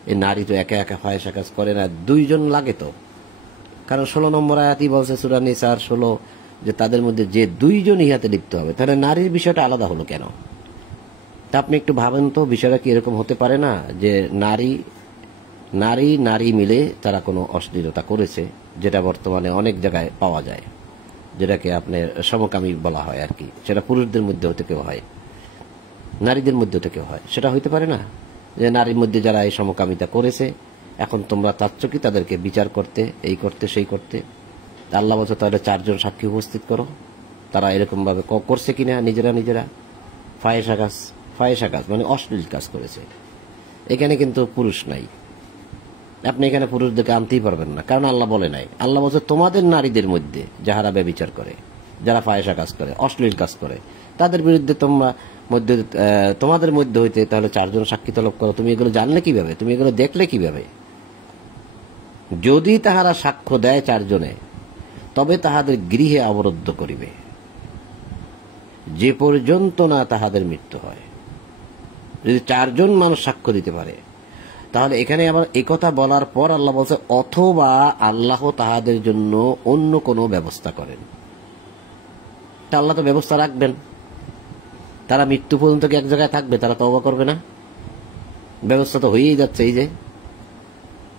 এই নারী তো একা একা ফাহিশা কাজ করে না, 2 জন লাগে তো। কারণ 16 নম্বর আয়াতই বলছে সূরা নিসার 16 যে তাদের মধ্যে যে 2 জন ইহাতে লিপ্ত হবে। তাহলে নারীর বিষয়টা আলাদা হলো কেন? তা আপনি একটু ভাবেন তো, বিষয়টা কি এরকম হতে পারে না যে নারী মিলে তারা কোনো অশ্লীলতা করেছে, যেটা বর্তমানে অনেক জায়গায় পাওয়া যায়, যেটাকে আপনার সমকামী বলা হয় আর কি। সেটা পুরুষদের মধ্যেও থেকেও হয়, নারীদের মধ্যেও থেকেও হয়। সেটা হইতে পারে না যে নারীর মধ্যে যারা এই সমকামিতা করেছে, এখন তোমরা চাচ্ছ কি তাদেরকে বিচার করতে, এই করতে সেই করতে? আল্লাহ বলছে তাহলে 4 জন সাক্ষী উপস্থিত করো, তারা এরকম ভাবে করছে কিনা নিজেরা ফাহিশা কাজ মানে অশ্লীল কাজ করেছে। এখানে কিন্তু পুরুষ নাই, আপনি এখানে পুরুষদেরকে আনতেই পারবেন না, কারণ আল্লাহ বলে নাই। আল্লাহ বলছে তোমাদের নারীদের মধ্যে যাহারা ব্যভিচার করে, যারা ফাহিশা কাজ করে, অশ্লীল কাজ করে, তাদের বিরুদ্ধে তোমাদের মধ্যে হইতে তাহলে 4 জন সাক্ষী তলব করো। তুমি এগুলো জানলে কিভাবে? তুমি এগুলো দেখলে কিভাবে? যদি তাহারা সাক্ষ্য দেয় 4 জনে, তবে তাহাদের গৃহে অবরুদ্ধ করিবে, যে পর্যন্ত না তাহাদের মৃত্যু হয়। যদি 4 জন মানুষ সাক্ষ্য দিতে পারে, তাহলে এখানে আবার একথা বলার পর আল্লাহ বলছে অথবা আল্লাহ তাহাদের জন্য অন্য কোনো ব্যবস্থা করেন। তা আল্লাহ তো ব্যবস্থা রাখবেন। তারা মৃত্যু পর্যন্ত কি এক জায়গায় থাকবে? তারা তওবা করবে না? ব্যবস্থা তো হয়েই যাচ্ছে। এই যে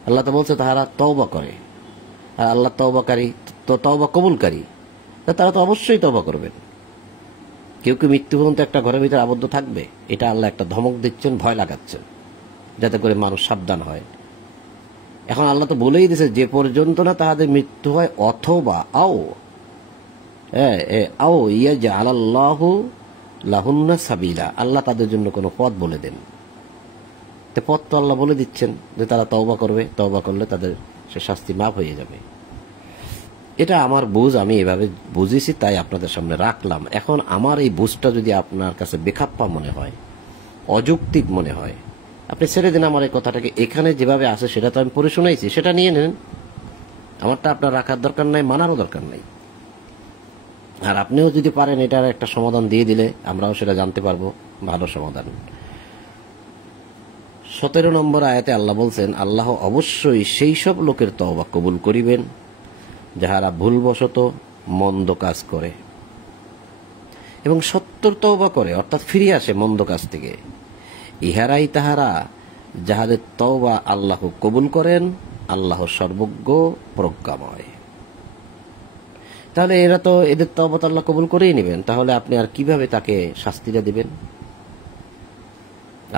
আল্লাহ তো বলছে তাহারা তওবা করে, আর আল্লাহ তওবাকারী, তো তওবা কবুলকারী, তারা তো অবশ্যই তওবা করবেন। কেউ কেউ মৃত্যু পর্যন্ত একটা ঘরের ভিতরে আবদ্ধ থাকবে, এটা আল্লাহ একটা ধমক দিচ্ছেন, ভয় লাগাচ্ছেন, যাতে করে মানুষ সাবধান হয়। এখন আল্লাহ তো বলেই দিয়েছে, যে পর্যন্ত না তাহাদের মৃত্যু হয়, অথবা আও ইয়াজআল আল্লাহু লাহুন্না সাবিলা, আল্লাহ তাদের জন্য কোনো পথ বলে দেন। তো পথ তো আল্লাহ বলে দিচ্ছেন যে তারা তওবা করবে, তওবা করলে তাদের সে শাস্তি মাফ হয়ে যাবে। এটা আমার বুঝ, আমি এভাবে বুঝেছি, তাই আপনাদের সামনে রাখলাম। এখন আমার এই বুঝটা যদি আপনার কাছে বেখাপ্পা মনে হয়, অযৌক্তিক মনে হয়, আপনি ছেড়ে দিন আমার এই কথাটাকে। এখানে যেভাবে আছে সেটা তো আমি পড়ে শুনাইছি, সেটা নিয়ে নেন। আমারটা আপনার রাখার দরকার নাই, মানারও দরকার নাই। আর আপনিও যদি পারেন এটার একটা সমাধান দিয়ে দিলে আমরাও সেটা জানতে পারবো, ভালো সমাধান। 17 নম্বর আয়াতে আল্লাহ বলছেন, আল্লাহ অবশ্যই সেই সব লোকের তওবা কবুল করিবেন যাহারা ভুলবশত মন্দ কাজ করে এবং সত্তর তওবা করে, অর্থাৎ ফিরে আসে মন্দ কাজ থেকে। ইহারাই তাহারা যাহাদের তওবা আল্লাহ কবুল করেন, আল্লাহ সর্বজ্ঞ প্রজ্ঞাময়। তাহলে এরা তো এদের তওবা আল্লাহ কবুল করেই নেবেন, তাহলে আপনি আর কিভাবে তাকে শাস্তিটা দিবেন?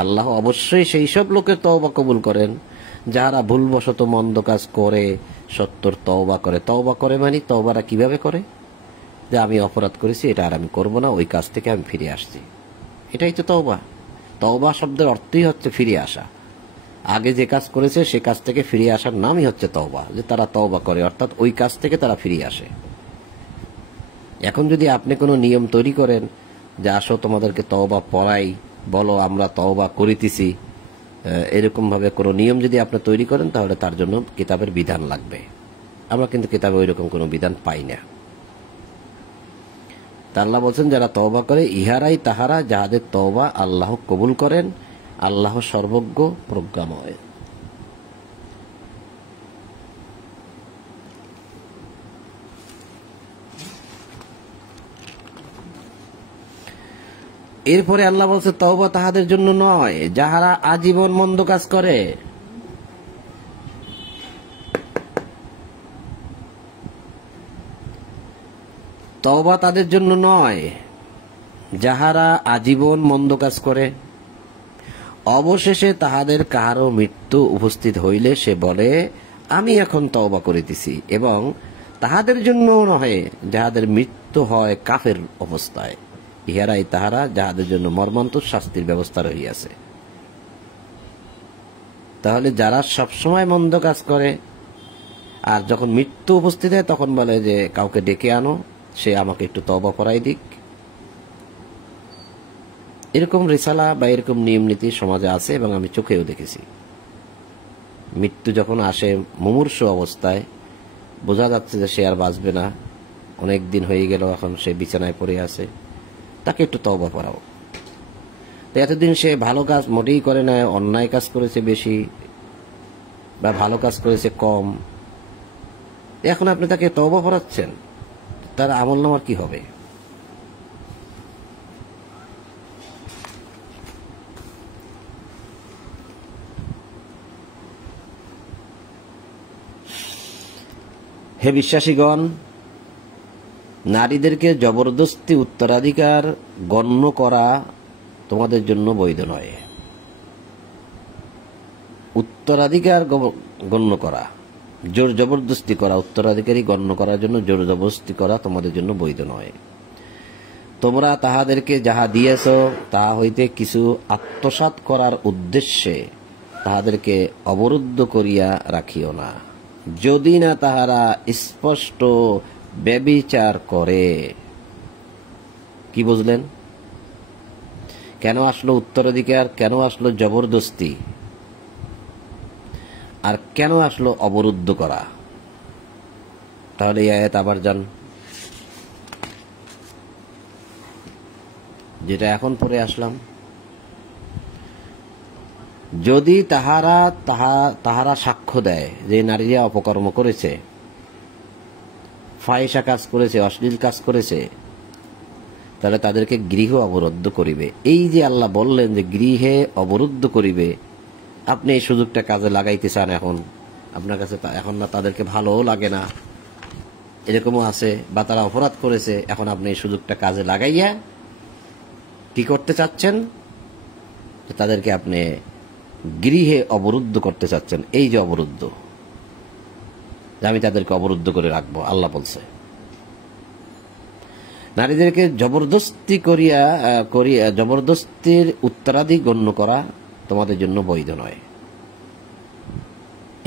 আল্লাহ অবশ্যই সেই সব লোকের তওবা কবুল করেন যারা ভুলবশত মন্দ কাজ করে সত্তর তওবা করে। তওবা করে মানে তওবাটা কিভাবে করে? যে আমি অপরাধ করেছি, এটা আর আমি করব না, ওই কাজ থেকে আমি ফিরে আসছি, এটাই তো তওবা। তওবা শব্দের অর্থই হচ্ছে ফিরে আসা। আগে যে কাজ করেছে সে কাজ থেকে ফিরে আসার নামই হচ্ছে তওবা, যে তারা তওবা করে, অর্থাৎ ওই কাজ থেকে তারা ফিরে আসে। এখন যদি আপনি কোনো নিয়ম তৈরি করেন যে আসো তোমাদেরকে তওবা পড়াই, বলো আমরা তওবা করিতেছি, এরকম ভাবে কোনো নিয়ম যদি আপনি তৈরি করেন, তাহলে তার জন্য কিতাবের বিধান লাগবে। আমরা কিন্তু কিতাবে ওইরকম কোনো বিধান পাই না। আল্লাহ বলছেন যারা তওবা করে, ইহারাই তাহারা যাহাদের তওবা আল্লাহ কবুল করেন, আল্লাহ সর্বজ্ঞ প্রজ্ঞাময়। এরপরে আল্লাহ বলছে তওবা তাহাদের জন্য নয় যাহারা আজীবন মন্দ কাজ করে। তওবা তাদের জন্য নয় যাহারা আজীবন মন্দ কাজ করে, অবশেষে তাহাদের কাহারও মৃত্যু উপস্থিত হইলে সে বলে আমি এখন তওবা করিতেছি, এবং তাহাদের জন্য নহে যাহাদের মৃত্যু হয় কাফের অবস্থায়। ইহারাই তাহারা যাহাদের জন্য মর্মান্তিক শাস্তির ব্যবস্থা রহিয়াছে। তাহলে যারা সবসময় মন্দ কাজ করে আর যখন মৃত্যু উপস্থিত হয় তখন বলে যে কাউকে ডেকে আনো, সে আমাকে একটু তওবা করাই দিক, এরকম রিসালা বা এরকম নিয়ম নীতি সমাজে আছে এবং আমি চোখেও দেখেছি। মৃত্যু যখন আসে মুমূর্ষু অবস্থায়, বোঝা যাচ্ছে যে সে আর বাঁচবে না, অনেক দিন হয়ে গেল, এখন সে বিছানায় পড়ে আছে, তাকে একটু তওবা করাও। তো এতদিন সে ভালো কাজ মোটেই করে না, অন্যায় কাজ করেছে বেশি বা ভালো কাজ করেছে কম, এখন আপনি তাকে তওবা করাচ্ছেন, তার আমলনামার কি হবে? হে বিশ্বাসীগণ, নারীদেরকে জবরদস্তি উত্তরাধিকার গণ্য করা তোমাদের জন্য বৈধ নয়। উত্তরাধিকার গণ্য করা, জোর জবরদস্তি করা, উত্তরাধিকারী গণ্য করার জন্য জোর জবরদস্তি করা তোমাদের জন্য বৈধ নয়। তোমরা তাহাদেরকে যাহা দিয়েছ তাহা হইতে কিছু আত্মসাৎ করার উদ্দেশ্যে তাহাদেরকে অবরুদ্ধ করিয়া রাখিও না, যদি না তাহারা স্পষ্ট ব্যভিচার করে। কি বুঝলেন? কেন আসলো উত্তরাধিকার, কেন আসলো জবরদস্তি, আর কেন আসলো অবরুদ্ধ করা? তাহলে এই আয়াত আবার যান, যেটা এখন পরে আসলাম। যদি তাহারা সাক্ষ্য দেয় যে নারীরা অপকর্ম করেছে, ফাহিশা কাজ করেছে, অশ্লীল কাজ করেছে, তাহলে তাদেরকে গৃহ অবরুদ্ধ করিবে। এই যে আল্লাহ বললেন যে গৃহে অবরুদ্ধ করিবে, আপনি এই সুযোগটা কাজে লাগাইতে চান এখন, আপনার কাছে এখন না তাদেরকে ভালোও লাগে না, এরকমও আছে, বা তারা অপরাধ করেছে, এখন আপনি এই সুযোগটা কাজে লাগাইয়া কি করতে চাচ্ছেন, তাদেরকে আপনি গৃহে অবরুদ্ধ করতে চাচ্ছেন। এই যে অবরুদ্ধ, আমি তাদেরকে অবরুদ্ধ করে রাখবো, আল্লাহ বলছে। নারীদেরকে জবরদস্তি জবরদস্তির উত্তরাধি গণ্য করা তোমাদের জন্য বৈধ নয়।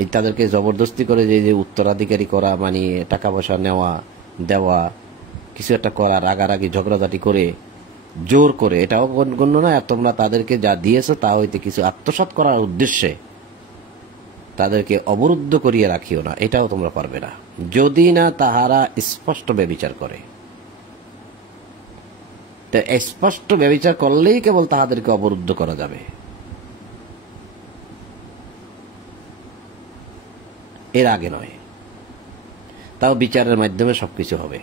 এই তাদেরকে জবরদস্তি করে যে উত্তরাধিকারী করা, মানে টাকা পয়সা নেওয়া দেওয়া, কিছু একটা করা, রাগারাগি ঝগড়াঝাটি করে জোর করে, এটাও গণ্য নয়। আর তোমরা তাদেরকে যা দিয়েছো তা হইতে কিছু আত্মসাৎ করার উদ্দেশ্যে তাদেরকে অবরুদ্ধ করিয়ে রাখিও না, এটাও তোমরা পারবে না, যদি না তাহারা স্পষ্ট ব্যভিচার করে। তো স্পষ্ট ব্যভিচার করলেই কেবল তাহাদেরকে অবরুদ্ধ করা যাবে, এর আগে নয়। তাও বিচারের মাধ্যমে সবকিছু হবে।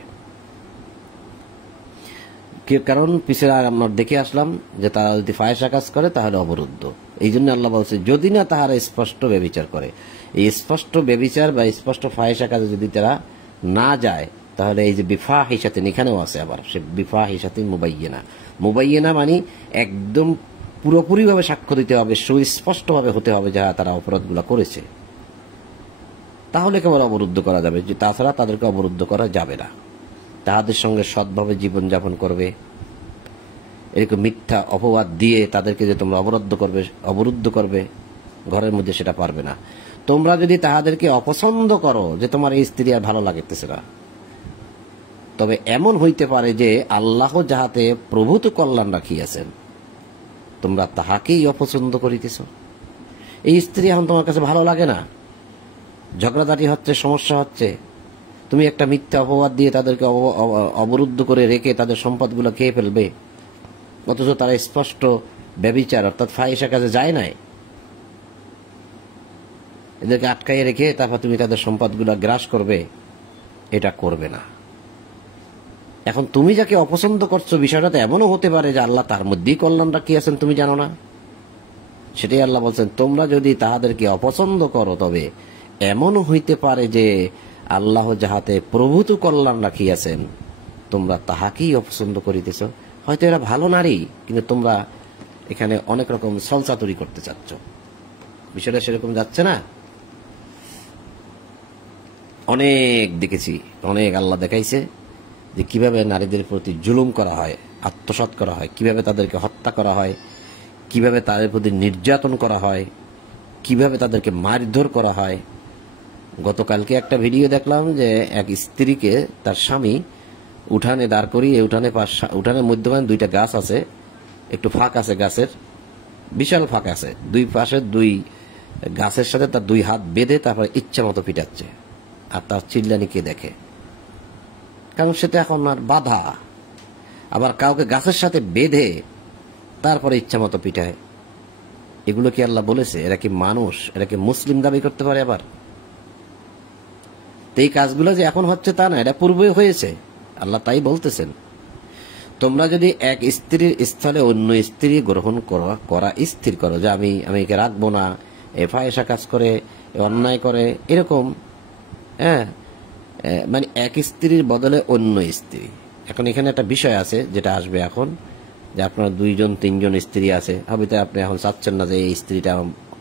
কারণ পিছনে আমরা দেখে আসলাম যে তারা যদি ফাহিশা কাজ করে তাহলে অবরুদ্ধ। এই জন্য আল্লাহ বলছে যদি না তাহারা স্পষ্ট ব্যভিচার করে। এই স্পষ্ট ব্যভিচার বা স্পষ্ট ফাহিশা কাজে যদি তারা না যায়, তাহলে এই যে বিফাহিশাতিন, এখানেও আছে আবার সে বিফাহিশাতিন মুবাইয়্যিনা, মানে একদম পুরোপুরিভাবে সাক্ষ্য দিতে হবে, সুস্পষ্টভাবে হতে হবে যারা তারা অপরাধগুলো করেছে, তাহলে কেবল অবরুদ্ধ করা যাবে। তাছাড়া তাদেরকে অবরুদ্ধ করা যাবে না। তাদের সঙ্গে সৎভাবে জীবনযাপন করবে। এরকম মিথ্যা অপবাদ দিয়ে তাদেরকে যে তোমরা অবরুদ্ধ করবে ঘরের মধ্যে, সেটা পারবে না। তোমরা যদি তাহাদেরকে অপছন্দ করো যে তোমার এই স্ত্রী আর ভালো লাগতেছে না, তবে এমন হইতে পারে যে আল্লাহ যাহাতে প্রভূত কল্যাণ রাখিয়াছেন, তোমরা তাহাকেই অপছন্দ করিতেছ। এই স্ত্রী এখন তোমার কাছে ভালো লাগে না, ঝগড়াঝাটি হচ্ছে, সমস্যা হচ্ছে, তুমি একটা মিথ্যা অপবাদ দিয়ে তাদেরকে অবরুদ্ধ করে রেখে তাদের সম্পদগুলো খেয়ে ফেলবে, অথচ তারা স্পষ্ট ব্যভিচার অর্থাৎ ফাহিশা কাজে যায় নাই। এদেরকে আটকাইয়ে রেখে তারপর তুমি তাদের সম্পদগুলো গ্রাস করবে, এটা করবে না। এখন তুমি যাকে অপছন্দ করছো, বিষয়টা তো এমনও হতে পারে যে আল্লাহ তার মধ্যেই কল্যাণ রাখিয়াছেন, তুমি জানো না। সেটাই আল্লাহ বলছেন, তোমরা যদি তাহাদেরকে অপছন্দ করো, তবে এমনও হইতে পারে যে আল্লাহ যাহাতে প্রভূত কল্যাণ রাখিয়াছেন, তোমরা তাহাকেই অপছন্দ করিতেছ। হয়তো এরা ভালো নারী, কিন্তু তোমরা এখানে অনেক রকম ছলচাতুরি করতে চাচ্ছ। বিষয়টা সেরকম যাচ্ছে না। অনেক দেখেছি, অনেক আল্লাহ দেখাইছে যে কিভাবে নারীদের প্রতি জুলুম করা হয়, আত্মসাৎ করা হয়, কিভাবে তাদেরকে হত্যা করা হয়, কিভাবে তাদের প্রতি নির্যাতন করা হয়, কিভাবে তাদেরকে মারধর করা হয়। গতকালকে একটা ভিডিও দেখলাম যে এক স্ত্রীকে তার স্বামী উঠানে দাঁড় করিয়ে, উঠানের মধ্যখানে দুইটা গাছ আছে, একটু ফাঁক আছে, গাছের বিশাল ফাঁক আছে, দুই পাশে দুই গাছের সাথে তার দুই হাত বেঁধে তারপরে ইচ্ছা মতো পিটাচ্ছে। আর তার চিল্লানি কে দেখে, কারণ সেটা এখন আর বাধা। আবার কাউকে গাছের সাথে বেঁধে তারপরে ইচ্ছা মতো পিটায়, এগুলো কি আল্লাহ বলেছে? এরা কি মানুষ? এরা কি মুসলিম দাবি করতে পারে? আবার এই কাজগুলো যে এখন হচ্ছে তা না, এটা পূর্বে হয়েছে। আল্লাহ তাই বলতেছেন, তোমরা যদি এক স্ত্রীর স্থলে অন্য স্ত্রী গ্রহণ করা স্থির করো যে আমি একে রাখবো না, ফাহিশা কাজ করে, অন্যায় করে, এরকম, হ্যাঁ, মানে এক স্ত্রীর বদলে অন্য স্ত্রী। এখন এখানে একটা বিষয় আছে যেটা আসবে এখন, যে আপনার 2-3 স্ত্রী আছে, হয়তো আপনি এখন চাচ্ছেন না যে এই স্ত্রীটা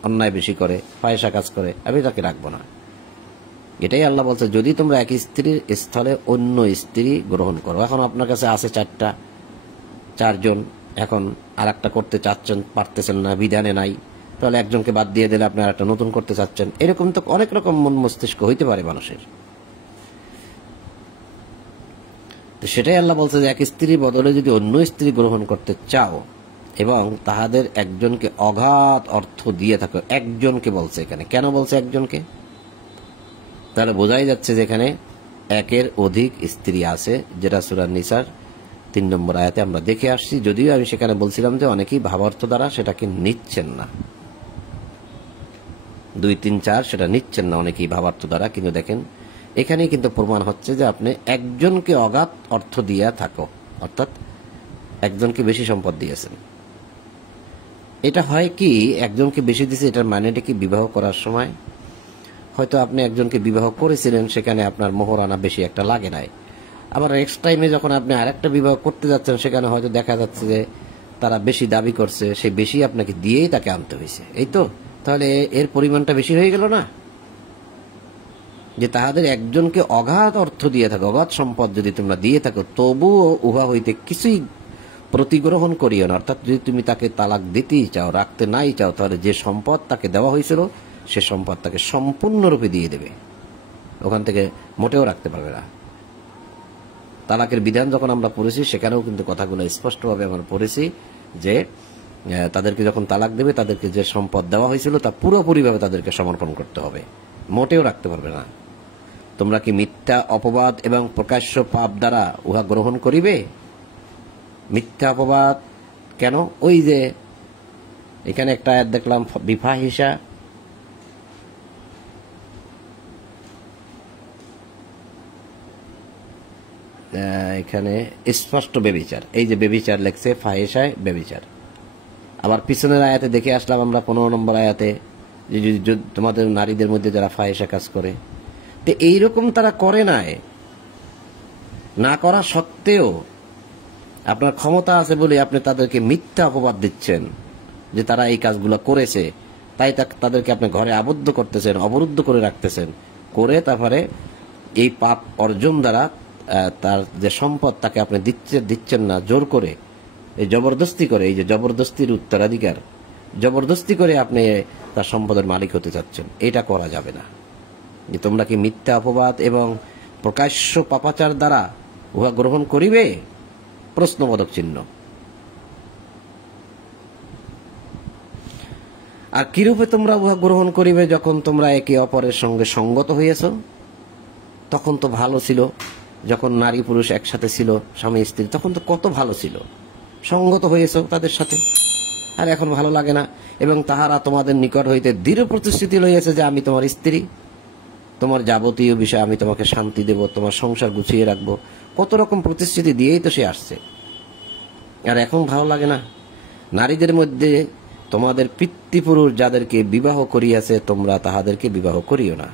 অন্যায় বেশি করে, ফাহিশা কাজ করে, আমি তাকে রাখবো না। এটাই আল্লাহ বলছে, যদি তোমরা এক স্ত্রীর স্থলে অন্য স্ত্রী গ্রহণ করো। এখন আপনার কাছে আছে 4জন, এখন আর একটা করতে চাচ্ছেন, পারতেছেন না, বিধানে নাই, তাহলে একজনকে বাদ দিয়ে দিলে আপনি আর একটা নতুন করতে চাচ্ছেন। এরকম তো অনেক রকম মন মস্তিষ্ক হইতে পারে মানুষের। তো সেটাই আল্লাহ বলছে যে এক স্ত্রীর বদলে যদি অন্য স্ত্রী গ্রহণ করতে চাও এবং তাহাদের একজনকে অগাধ অর্থ দিয়ে থাকো, একজনকে বলছে এখানে, কেন বলছে একজনকে? তাহলে বোঝাই যাচ্ছে যে এখানে একের অধিক স্ত্রী আছে, যেটা সূরা নিসার 3 নম্বর আয়াতে আমরা দেখে আসছি। যদিও আমি সেখানে বলছিলাম যে অনেকেই ভাবার্থ দ্বারা সেটাকে নিচ্ছেন না, 2, 3, 4 সেটা নিচ্ছেন না অনেকেই ভাবার্থ দ্বারা। কিন্তু দেখেন এখানেই কিন্তু প্রমাণ হচ্ছে যে আপনি একজনকে অগাধ অর্থ দিয়া থাকো, অর্থাৎ একজনকে বেশি সম্পদ দিয়েছেন। এটা হয় কি, একজনকে বেশি দিয়েছে, এটার মানেটা কি বিবাহ করার সময় হয়তো আপনি একজনকে বিবাহ করেছিলেন, সেখানে আপনার মোহরানা বেশি একটা লাগে নাই। আবার নেক্সট টাইমে যখন আপনি আরেকটা বিবাহ করতে যাচ্ছেন, সেখানে হয়তো দেখা যাচ্ছে যে তারা বেশি দাবি করছে, সে বেশি আপনাকে দিয়েই তাকে আনতে হয়েছে। এই তো, তাহলে এর পরিমাণটা বেশি হয়ে গেল না? যে তাহাদের একজনকে অগাধ অর্থ দিয়ে থাকো, অগাধ সম্পদ যদি তোমরা দিয়ে থাকো, তবুও উহা হইতে কিছুই প্রতিগ্রহণ করিও না। অর্থাৎ যদি তুমি তাকে তালাক দিতেই চাও, রাখতে নাই চাও, তাহলে যে সম্পদ তাকে দেওয়া হয়েছিল সে সম্পদ তাকে সম্পূর্ণরূপে দিয়ে দেবে, ওখান থেকে মোটেও রাখতে পারবে না। তালাকের বিধান যখন আমরা পড়েছি, সেখানেও কিন্তু কথাগুলো স্পষ্টভাবে আমরা পড়েছি যে তাদেরকে যখন তালাক দেবে, তাদেরকে যে সম্পদ দেওয়া হয়েছিল তা পুরোপুরিভাবে তাদেরকে সমর্পণ করতে হবে, মোটেও রাখতে পারবে না। তোমরা কি মিথ্যা অপবাদ এবং প্রকাশ্য পাপ দ্বারা উহা গ্রহণ করিবে? মিথ্যা অপবাদ কেন? ওই যে এখানে একটা আয়াত দেখলাম, বিফাহিশা, এখানে স্পষ্ট বেবিচার। এই যে বেবিচার লেখছে, ফাহিশায় বেবিচার। আবার পিছনের আয়াতে দেখে আসলাম আমরা 15 নম্বর আয়াতে, যে তোমাদের নারীদের মধ্যে যারা ফাহিশা কাজ করে, তো এইরকম তারা করে নাই, না করা সত্ত্বেও আপনার ক্ষমতা আছে বলে আপনি তাদেরকে মিথ্যা অপবাদ দিচ্ছেন যে তারা এই কাজগুলো করেছে, তাই তাদেরকে আপনি ঘরে আবদ্ধ করতেছেন, অবরুদ্ধ করে রাখতেছেন, করে তারপরে এই পাপ অর্জন দ্বারা তার যে সম্পদ তাকে আপনি দিচ্ছেন না, জোর করে, এই জবরদস্তি করে, এই যে জবরদস্তির উত্তরাধিকার, জবরদস্তি করে আপনি তার সম্পদের মালিক হতে চাচ্ছেন। এটা করা যাবে না। যে তোমরা কি মিথ্যা অপবাদ এবং প্রকাশ্য পাপাচার দ্বারা উহা গ্রহণ করিবে? প্রশ্নবোধক চিহ্ন। আর কিরূপে তোমরা উহা গ্রহণ করিবে? যখন তোমরা একে অপরের সঙ্গে সঙ্গত হইয়াছ। তখন তো ভালো ছিল, যখন নারী পুরুষ একসাথে ছিল, স্বামী স্ত্রী, তখন তো কত ভালো ছিল, সঙ্গত হয়েছ তাদের সাথে। আর এখন ভালো লাগে না। এবং তাহারা তোমাদের নিকট হইতে দৃঢ় প্রতিশ্রুতি লইয়াছে যে আমি তোমার স্ত্রী, তোমার যাবতীয় বিষয় আমি তোমাকে শান্তি দেব, তোমার সংসার গুছিয়ে রাখবো, কত রকম প্রতিশ্রুতি দিয়েই তো সে আসছে। আর এখন ভালো লাগে না। নারীদের মধ্যে তোমাদের পিতৃপুরুষ যাদেরকে বিবাহ করিয়াছে, তোমরা তাহাদেরকে বিবাহ করিও না।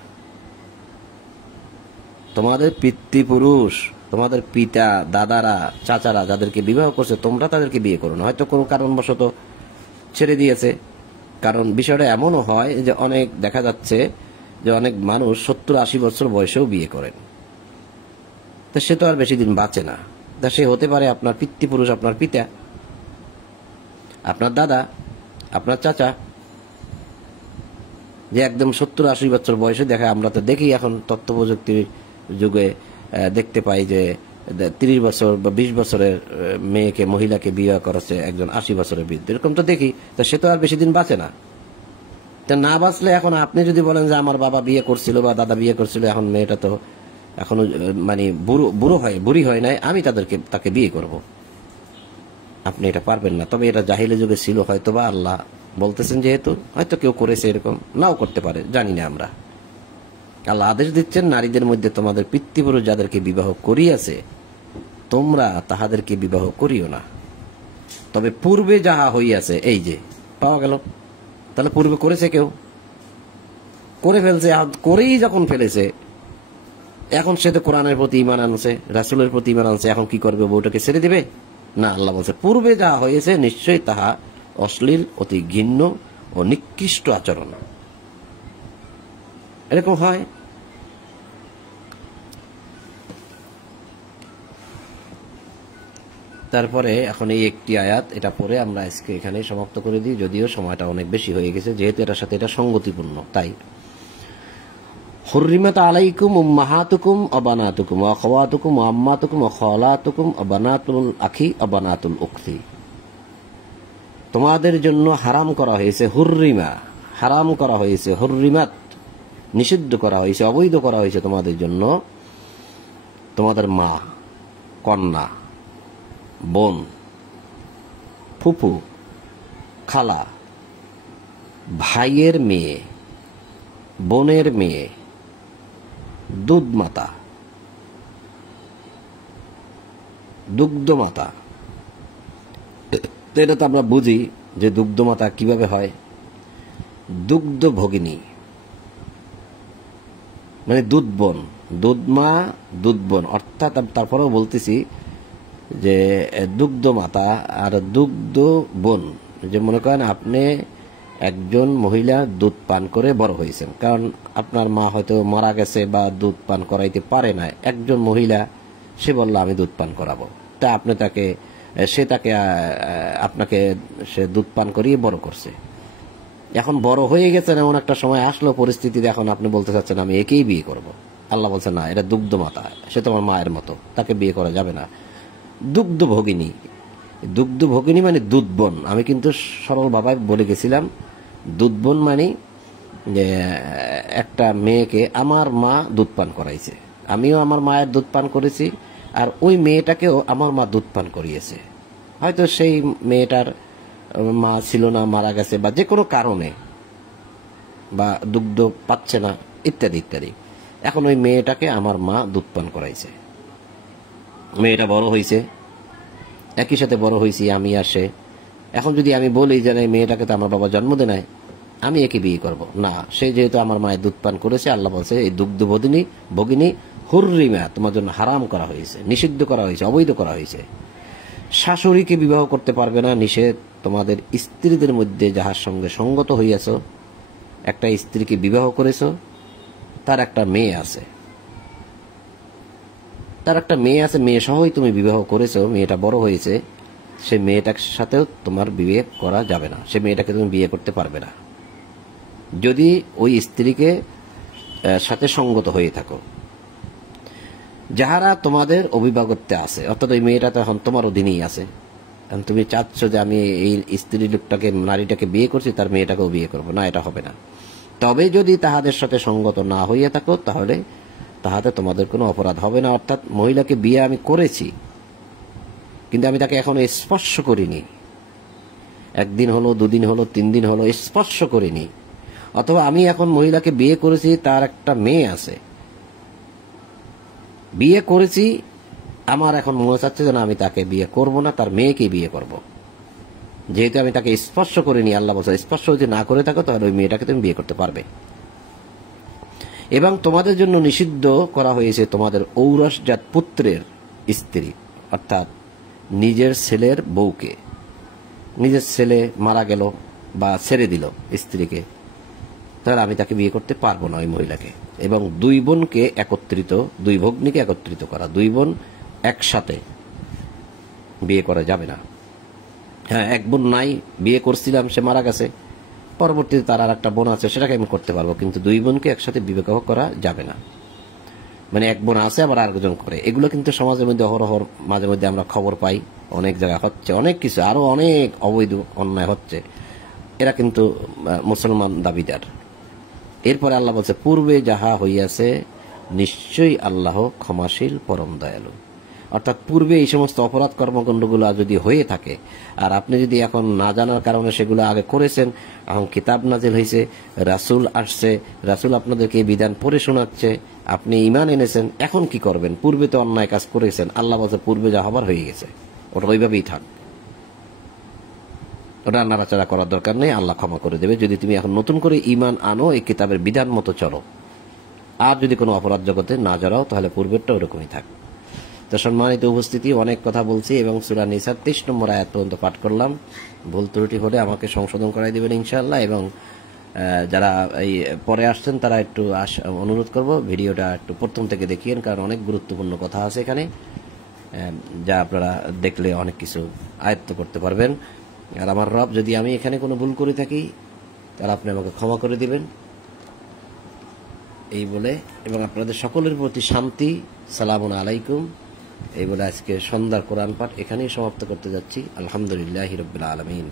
তোমাদের পিতৃপুরুষ, তোমাদের পিতা, দাদারা, চাচারা যাদেরকে বিবাহ করছে, তোমরা তাদেরকে বিয়ে করো না। হয়তো কোনো কারণবশত ছেড়ে দিয়েছে। কারণ বিষয়টা এমনও হয় যে অনেক দেখা যাচ্ছে যে অনেক মানুষ 70-80 বছর বয়সেও বিয়ে করেন, তো সে তো আর বেশি দিন বাঁচে না। তা সে হতে পারে আপনার পিতৃপুরুষ, আপনার পিতা, আপনার দাদা, আপনার চাচা, যে একদম 70-80 বছর বয়সে দেখা। আমরা তো দেখি এখন তথ্য প্রযুক্তির যুগে দেখতে পাই যে 30 বছর বা 20 বছরের মেয়েকে, মহিলাকে বিয়ে করেছে একজন 80 বছরের বৃদ্ধ, এরকম তো দেখি। তা সে তো আর বেশি দিন বাঁচে না। তা না বাঁচলে এখন আপনি যদি বলেন যে আমার বাবা বিয়ে করছিল বা দাদা বিয়ে করছিল, এখন মেয়েটা তো এখনো মানে বুড়ি হয় নাই, আমি তাকে বিয়ে করব, আপনি এটা পারবেন না। তবে এটা জাহিলি যুগে ছিল, হয়তো বা আল্লাহ বলতেছেন, যেহেতু হয়তো কেউ করেছে, এরকম নাও করতে পারে, জানি না আমরা। আল্লাহ আদেশ দিচ্ছেন, নারীদের মধ্যে তোমাদের পিতৃপুরুষ যাদেরকে বিবাহ করিয়াছে, তোমরা তাহাদেরকে বিবাহ করিও না। তবে পূর্বে যাহা হইয়াছে, এই যে পাওয়া গেল। তাহলে পূর্বে করেছে, কেউ করে ফেলছে, করেই যখন ফেলেছে, এখন সে তো কোরআনের প্রতি ঈমান আনছে, রাসূলের প্রতি ঈমান আনছে, এখন কি করবে? বউটাকে ছেড়ে দিবে না? আল্লাহ বলছে, পূর্বে যা হয়েছে নিশ্চয়ই তাহা অশ্লীল, অতি ঘৃণ্য ও নিকৃষ্ট আচরণ। এরকম হয়। তারপরে এখন এই একটি আয়াত, এটা পরে আমরা আজকে এখানে সমাপ্ত করে দিই, যদিও সময়টা অনেক বেশি হয়ে গেছে, যেহেতু এটার সাথে এটা সঙ্গতিপূর্ণ। তাই হুররিমাত আলাইকুম উম্মাহাতুকুম ওয়া বানাতুকুম ওয়া আখাওয়াতুকুম ওয়া আম্মাতুকুম ওয়া খালাতুকুম ওয়া বানাতুল আখি ওয়া বানাতুল উখতি। তোমাদের জন্য হারাম করা হয়েছে, হুররিমা হারাম করা হয়েছে, হুররিমাত নিষিদ্ধ করা হয়েছে, অবৈধ করা হয়েছে তোমাদের জন্য তোমাদের মা, কন্যা, বোন, ফুফু, খালা, ভাইয়ের মেয়ে, বোনের মেয়ে, দুধমাতা, দুগ্ধমাতা। তো এটা তো আমরা বুঝি যে দুগ্ধমাতা কিভাবে হয়। দুগ্ধ ভগিনী, মানে দুধ বোন, দুধ মা দুধ বোন, অর্থাৎ তারপরেও বলতেছি যে দুগ্ধ মাতা আর দুগ্ধ বোন। যে মনে করেন আপনি একজন মহিলা দুধ পান করে বড় হয়েছেন, কারণ আপনার মা হয়তো মারা গেছে বা দুধ পান করাইতে পারে না, একজন মহিলা সে বলল আমি দুধ পান করাবো, তা আপনি তাকে আপনাকে সে দুধ পান করিয়ে বড় করছে। এখন বড় হয়ে গেছেন, এমন একটা সময় আসলো পরিস্থিতিতে এখন আপনি বলতে চাচ্ছেন আমি একেই বিয়ে করব। আল্লাহ বলছে না, এটা দুগ্ধ মাতা, সে তোমার মায়ের মতো, তাকে বিয়ে করা যাবে না। দুগ্ধ ভগিনী, দুগ্ধ ভগিনী মানে দুধ বোন। আমি কিন্তু সরল বাবায় বলে গেছিলাম দুধ বোন মানে যে একটা মেয়েকে আমার মা দুধ পান করাইছে, আমিও আমার মায়ের দুধ পান করেছি, আর ওই মেয়েটাকেও আমার মা দুধ পান করিয়েছে। হয়তো সেই মেয়েটার মা ছিল না, মারা গেছে, বা যে কোনো কারণে, বা দুগ্ধ পাচ্ছে না, ইত্যাদি ইত্যাদি। এখন ওই মেয়েটাকে আমার মা দুধ পান করাইছে, মেয়েটা বড় হয়েছে, একই সাথে বড় হয়েছি আমি আর সে। এখন যদি আমি বলি যে মেয়েটাকে তো আমার বাবা জন্ম দেয় নাই, আমি একে বিয়ে করব না, সে যেহেতু আমার মায়ের দুধ পান করেছে, আল্লাহ বলছে এই দুগ্ধ ভগিনী হুররিমা, তোমার জন্য হারাম করা হয়েছে, নিষিদ্ধ করা হয়েছে, অবৈধ করা হয়েছে। শাশুড়িকে বিবাহ করতে পারবে না, নিষেধ। তোমাদের স্ত্রীদের মধ্যে যাহার সঙ্গে সঙ্গত হইয়াছ, একটা স্ত্রীকে বিবাহ করেছ, তার একটা মেয়ে আছে, মেয়ে সহই তুমি বিবাহ করেছো, মেয়েটা বড় হয়েছে, সে মেয়েটার সাথেও তোমার বিয়ে করা যাবে না, সে মেয়েটাকে তুমি বিয়ে করতে পারবে না যদি ওই স্ত্রীকে সাথে সঙ্গত হয়ে থাকো। যাহারা তোমাদের অভিভাবকত্বে আছে, অর্থাৎ ওই মেয়েটা তো এখন তোমার অধীনেই আছে, তুমি চাচ্ছ যে আমি এই স্ত্রী লোকটাকে, নারীটাকে বিয়ে করছি, তার মেয়েটাকেও বিয়ে করবো না, এটা হবে না। তবে যদি তাহাদের সাথে সঙ্গত না হইয়া থাকো, তাহলে তাহাতে তোমাদের কোনো অপরাধ হবে না। অর্থাৎ মহিলাকে বিয়ে আমি করেছি, কিন্তু আমি তাকে এখনো স্পর্শ করিনি, একদিন হলো, দুদিন হলো, 3 দিন হলো, স্পর্শ করিনি। অথবা আমি এখন মহিলাকে বিয়ে করেছি, তার একটা মেয়ে আছে, বিয়ে করেছি, আমার এখন মনে চাচ্ছে যে আমি তাকে বিয়ে করব না, তার মেয়েকে বিয়ে করব, যেহেতু আমি তাকে স্পর্শ করিনি। আল্লাহ বলছে স্পর্শ যদি না করে থাকো, তাহলে ওই মেয়েটাকে তুমি বিয়ে করতে পারবে। এবং তোমাদের জন্য নিষিদ্ধ করা হয়েছে তোমাদের ঔরসজাত পুত্রের স্ত্রী, অর্থাৎ নিজের ছেলের বউকে, নিজের ছেলে মারা গেল বা ছেড়ে দিল স্ত্রীকে, তাহলে আমি তাকে বিয়ে করতে পারবো না ওই মহিলাকে। এবং 2 বোনকে একত্রিত, 2 ভগ্নীকে একত্রিত করা, 2 বোন একসাথে বিয়ে করা যাবে না। হ্যাঁ, 1 বোন নাই, বিয়ে করছিলাম, সে মারা গেছে, পরবর্তীতে তার আর একটা বোন আছে, সেটাকে আমি করতে পারবো, কিন্তু 2 বোনকে একসাথে বিবাহ করা যাবে না। মানে 1 বোন আছে আবার আরেকজন করে, এগুলো কিন্তু সমাজের মধ্যে অহরহ মাঝে মধ্যে আমরা খবর পাই, অনেক জায়গায় হচ্ছে, অনেক কিছু, আরো অনেক অবৈধ অন্যায় হচ্ছে। এরা কিন্তু মুসলমান দাবিদার। এরপরে আল্লাহ বলছে পূর্বে যাহা হইয়াছে নিশ্চয়ই আল্লাহ ক্ষমাশীল পরম দয়ালু। অর্থাৎ পূর্বে এই সমস্ত অপরাধ কর্মকাণ্ডগুলো যদি হয়ে থাকে, আর আপনি যদি এখন না জানার কারণে সেগুলো আগে করেছেন, এখন কিতাব নাজিল হয়েছে, রাসূল আসছে, রাসূল আপনাদেরকে এই বিধান পড়ে শোনাচ্ছে, আপনি ঈমান এনেছেন, এখন কি করবেন? পূর্বে তো অন্যায় কাজ করেছেন, আল্লাহ বলছে পূর্বে যা হবার হয়ে গেছে, ওটা ওইভাবেই থাক, ওটা নাড়াচাড়া করার দরকার নেই, আল্লাহ ক্ষমা করে দেবে যদি তুমি এখন নতুন করে ঈমান আনো, এই কিতাবের বিধান মতো চলো। আর যদি কোনো অপরাধ জগতে না জড়াও, তাহলে পূর্বেরটা ওরকমই থাক। তো সম্মানিত উপস্থিতি, অনেক কথা বলছি এবং সূরা নিসা 23 নম্বর আয়াত পর্যন্ত পাঠ করলাম। ভুল ত্রুটি হলে আমাকে সংশোধন করাই দেবেন ইনশাআল্লাহ। এবং যারা এই পরে আসছেন তারা একটু অনুরোধ করব ভিডিওটা একটু প্রথম থেকে দেখিয়েন, কারণ অনেক গুরুত্বপূর্ণ কথা আছে এখানে, যা আপনারা দেখলে অনেক কিছু আয়ত্ত করতে পারবেন। আর আমার রব, যদি আমি এখানে কোনো ভুল করে থাকি তাহলে আপনি আমাকে ক্ষমা করে দিবেন, এই বলে, এবং আপনাদের সকলের প্রতি শান্তি, সালামুন আলাইকুম, এই বলে আজকে সন্ধ্যার কোরআন পাঠ এখানেই সমাপ্ত করতে যাচ্ছি। আলহামদুলিল্লাহি রাব্বিল আলামিন।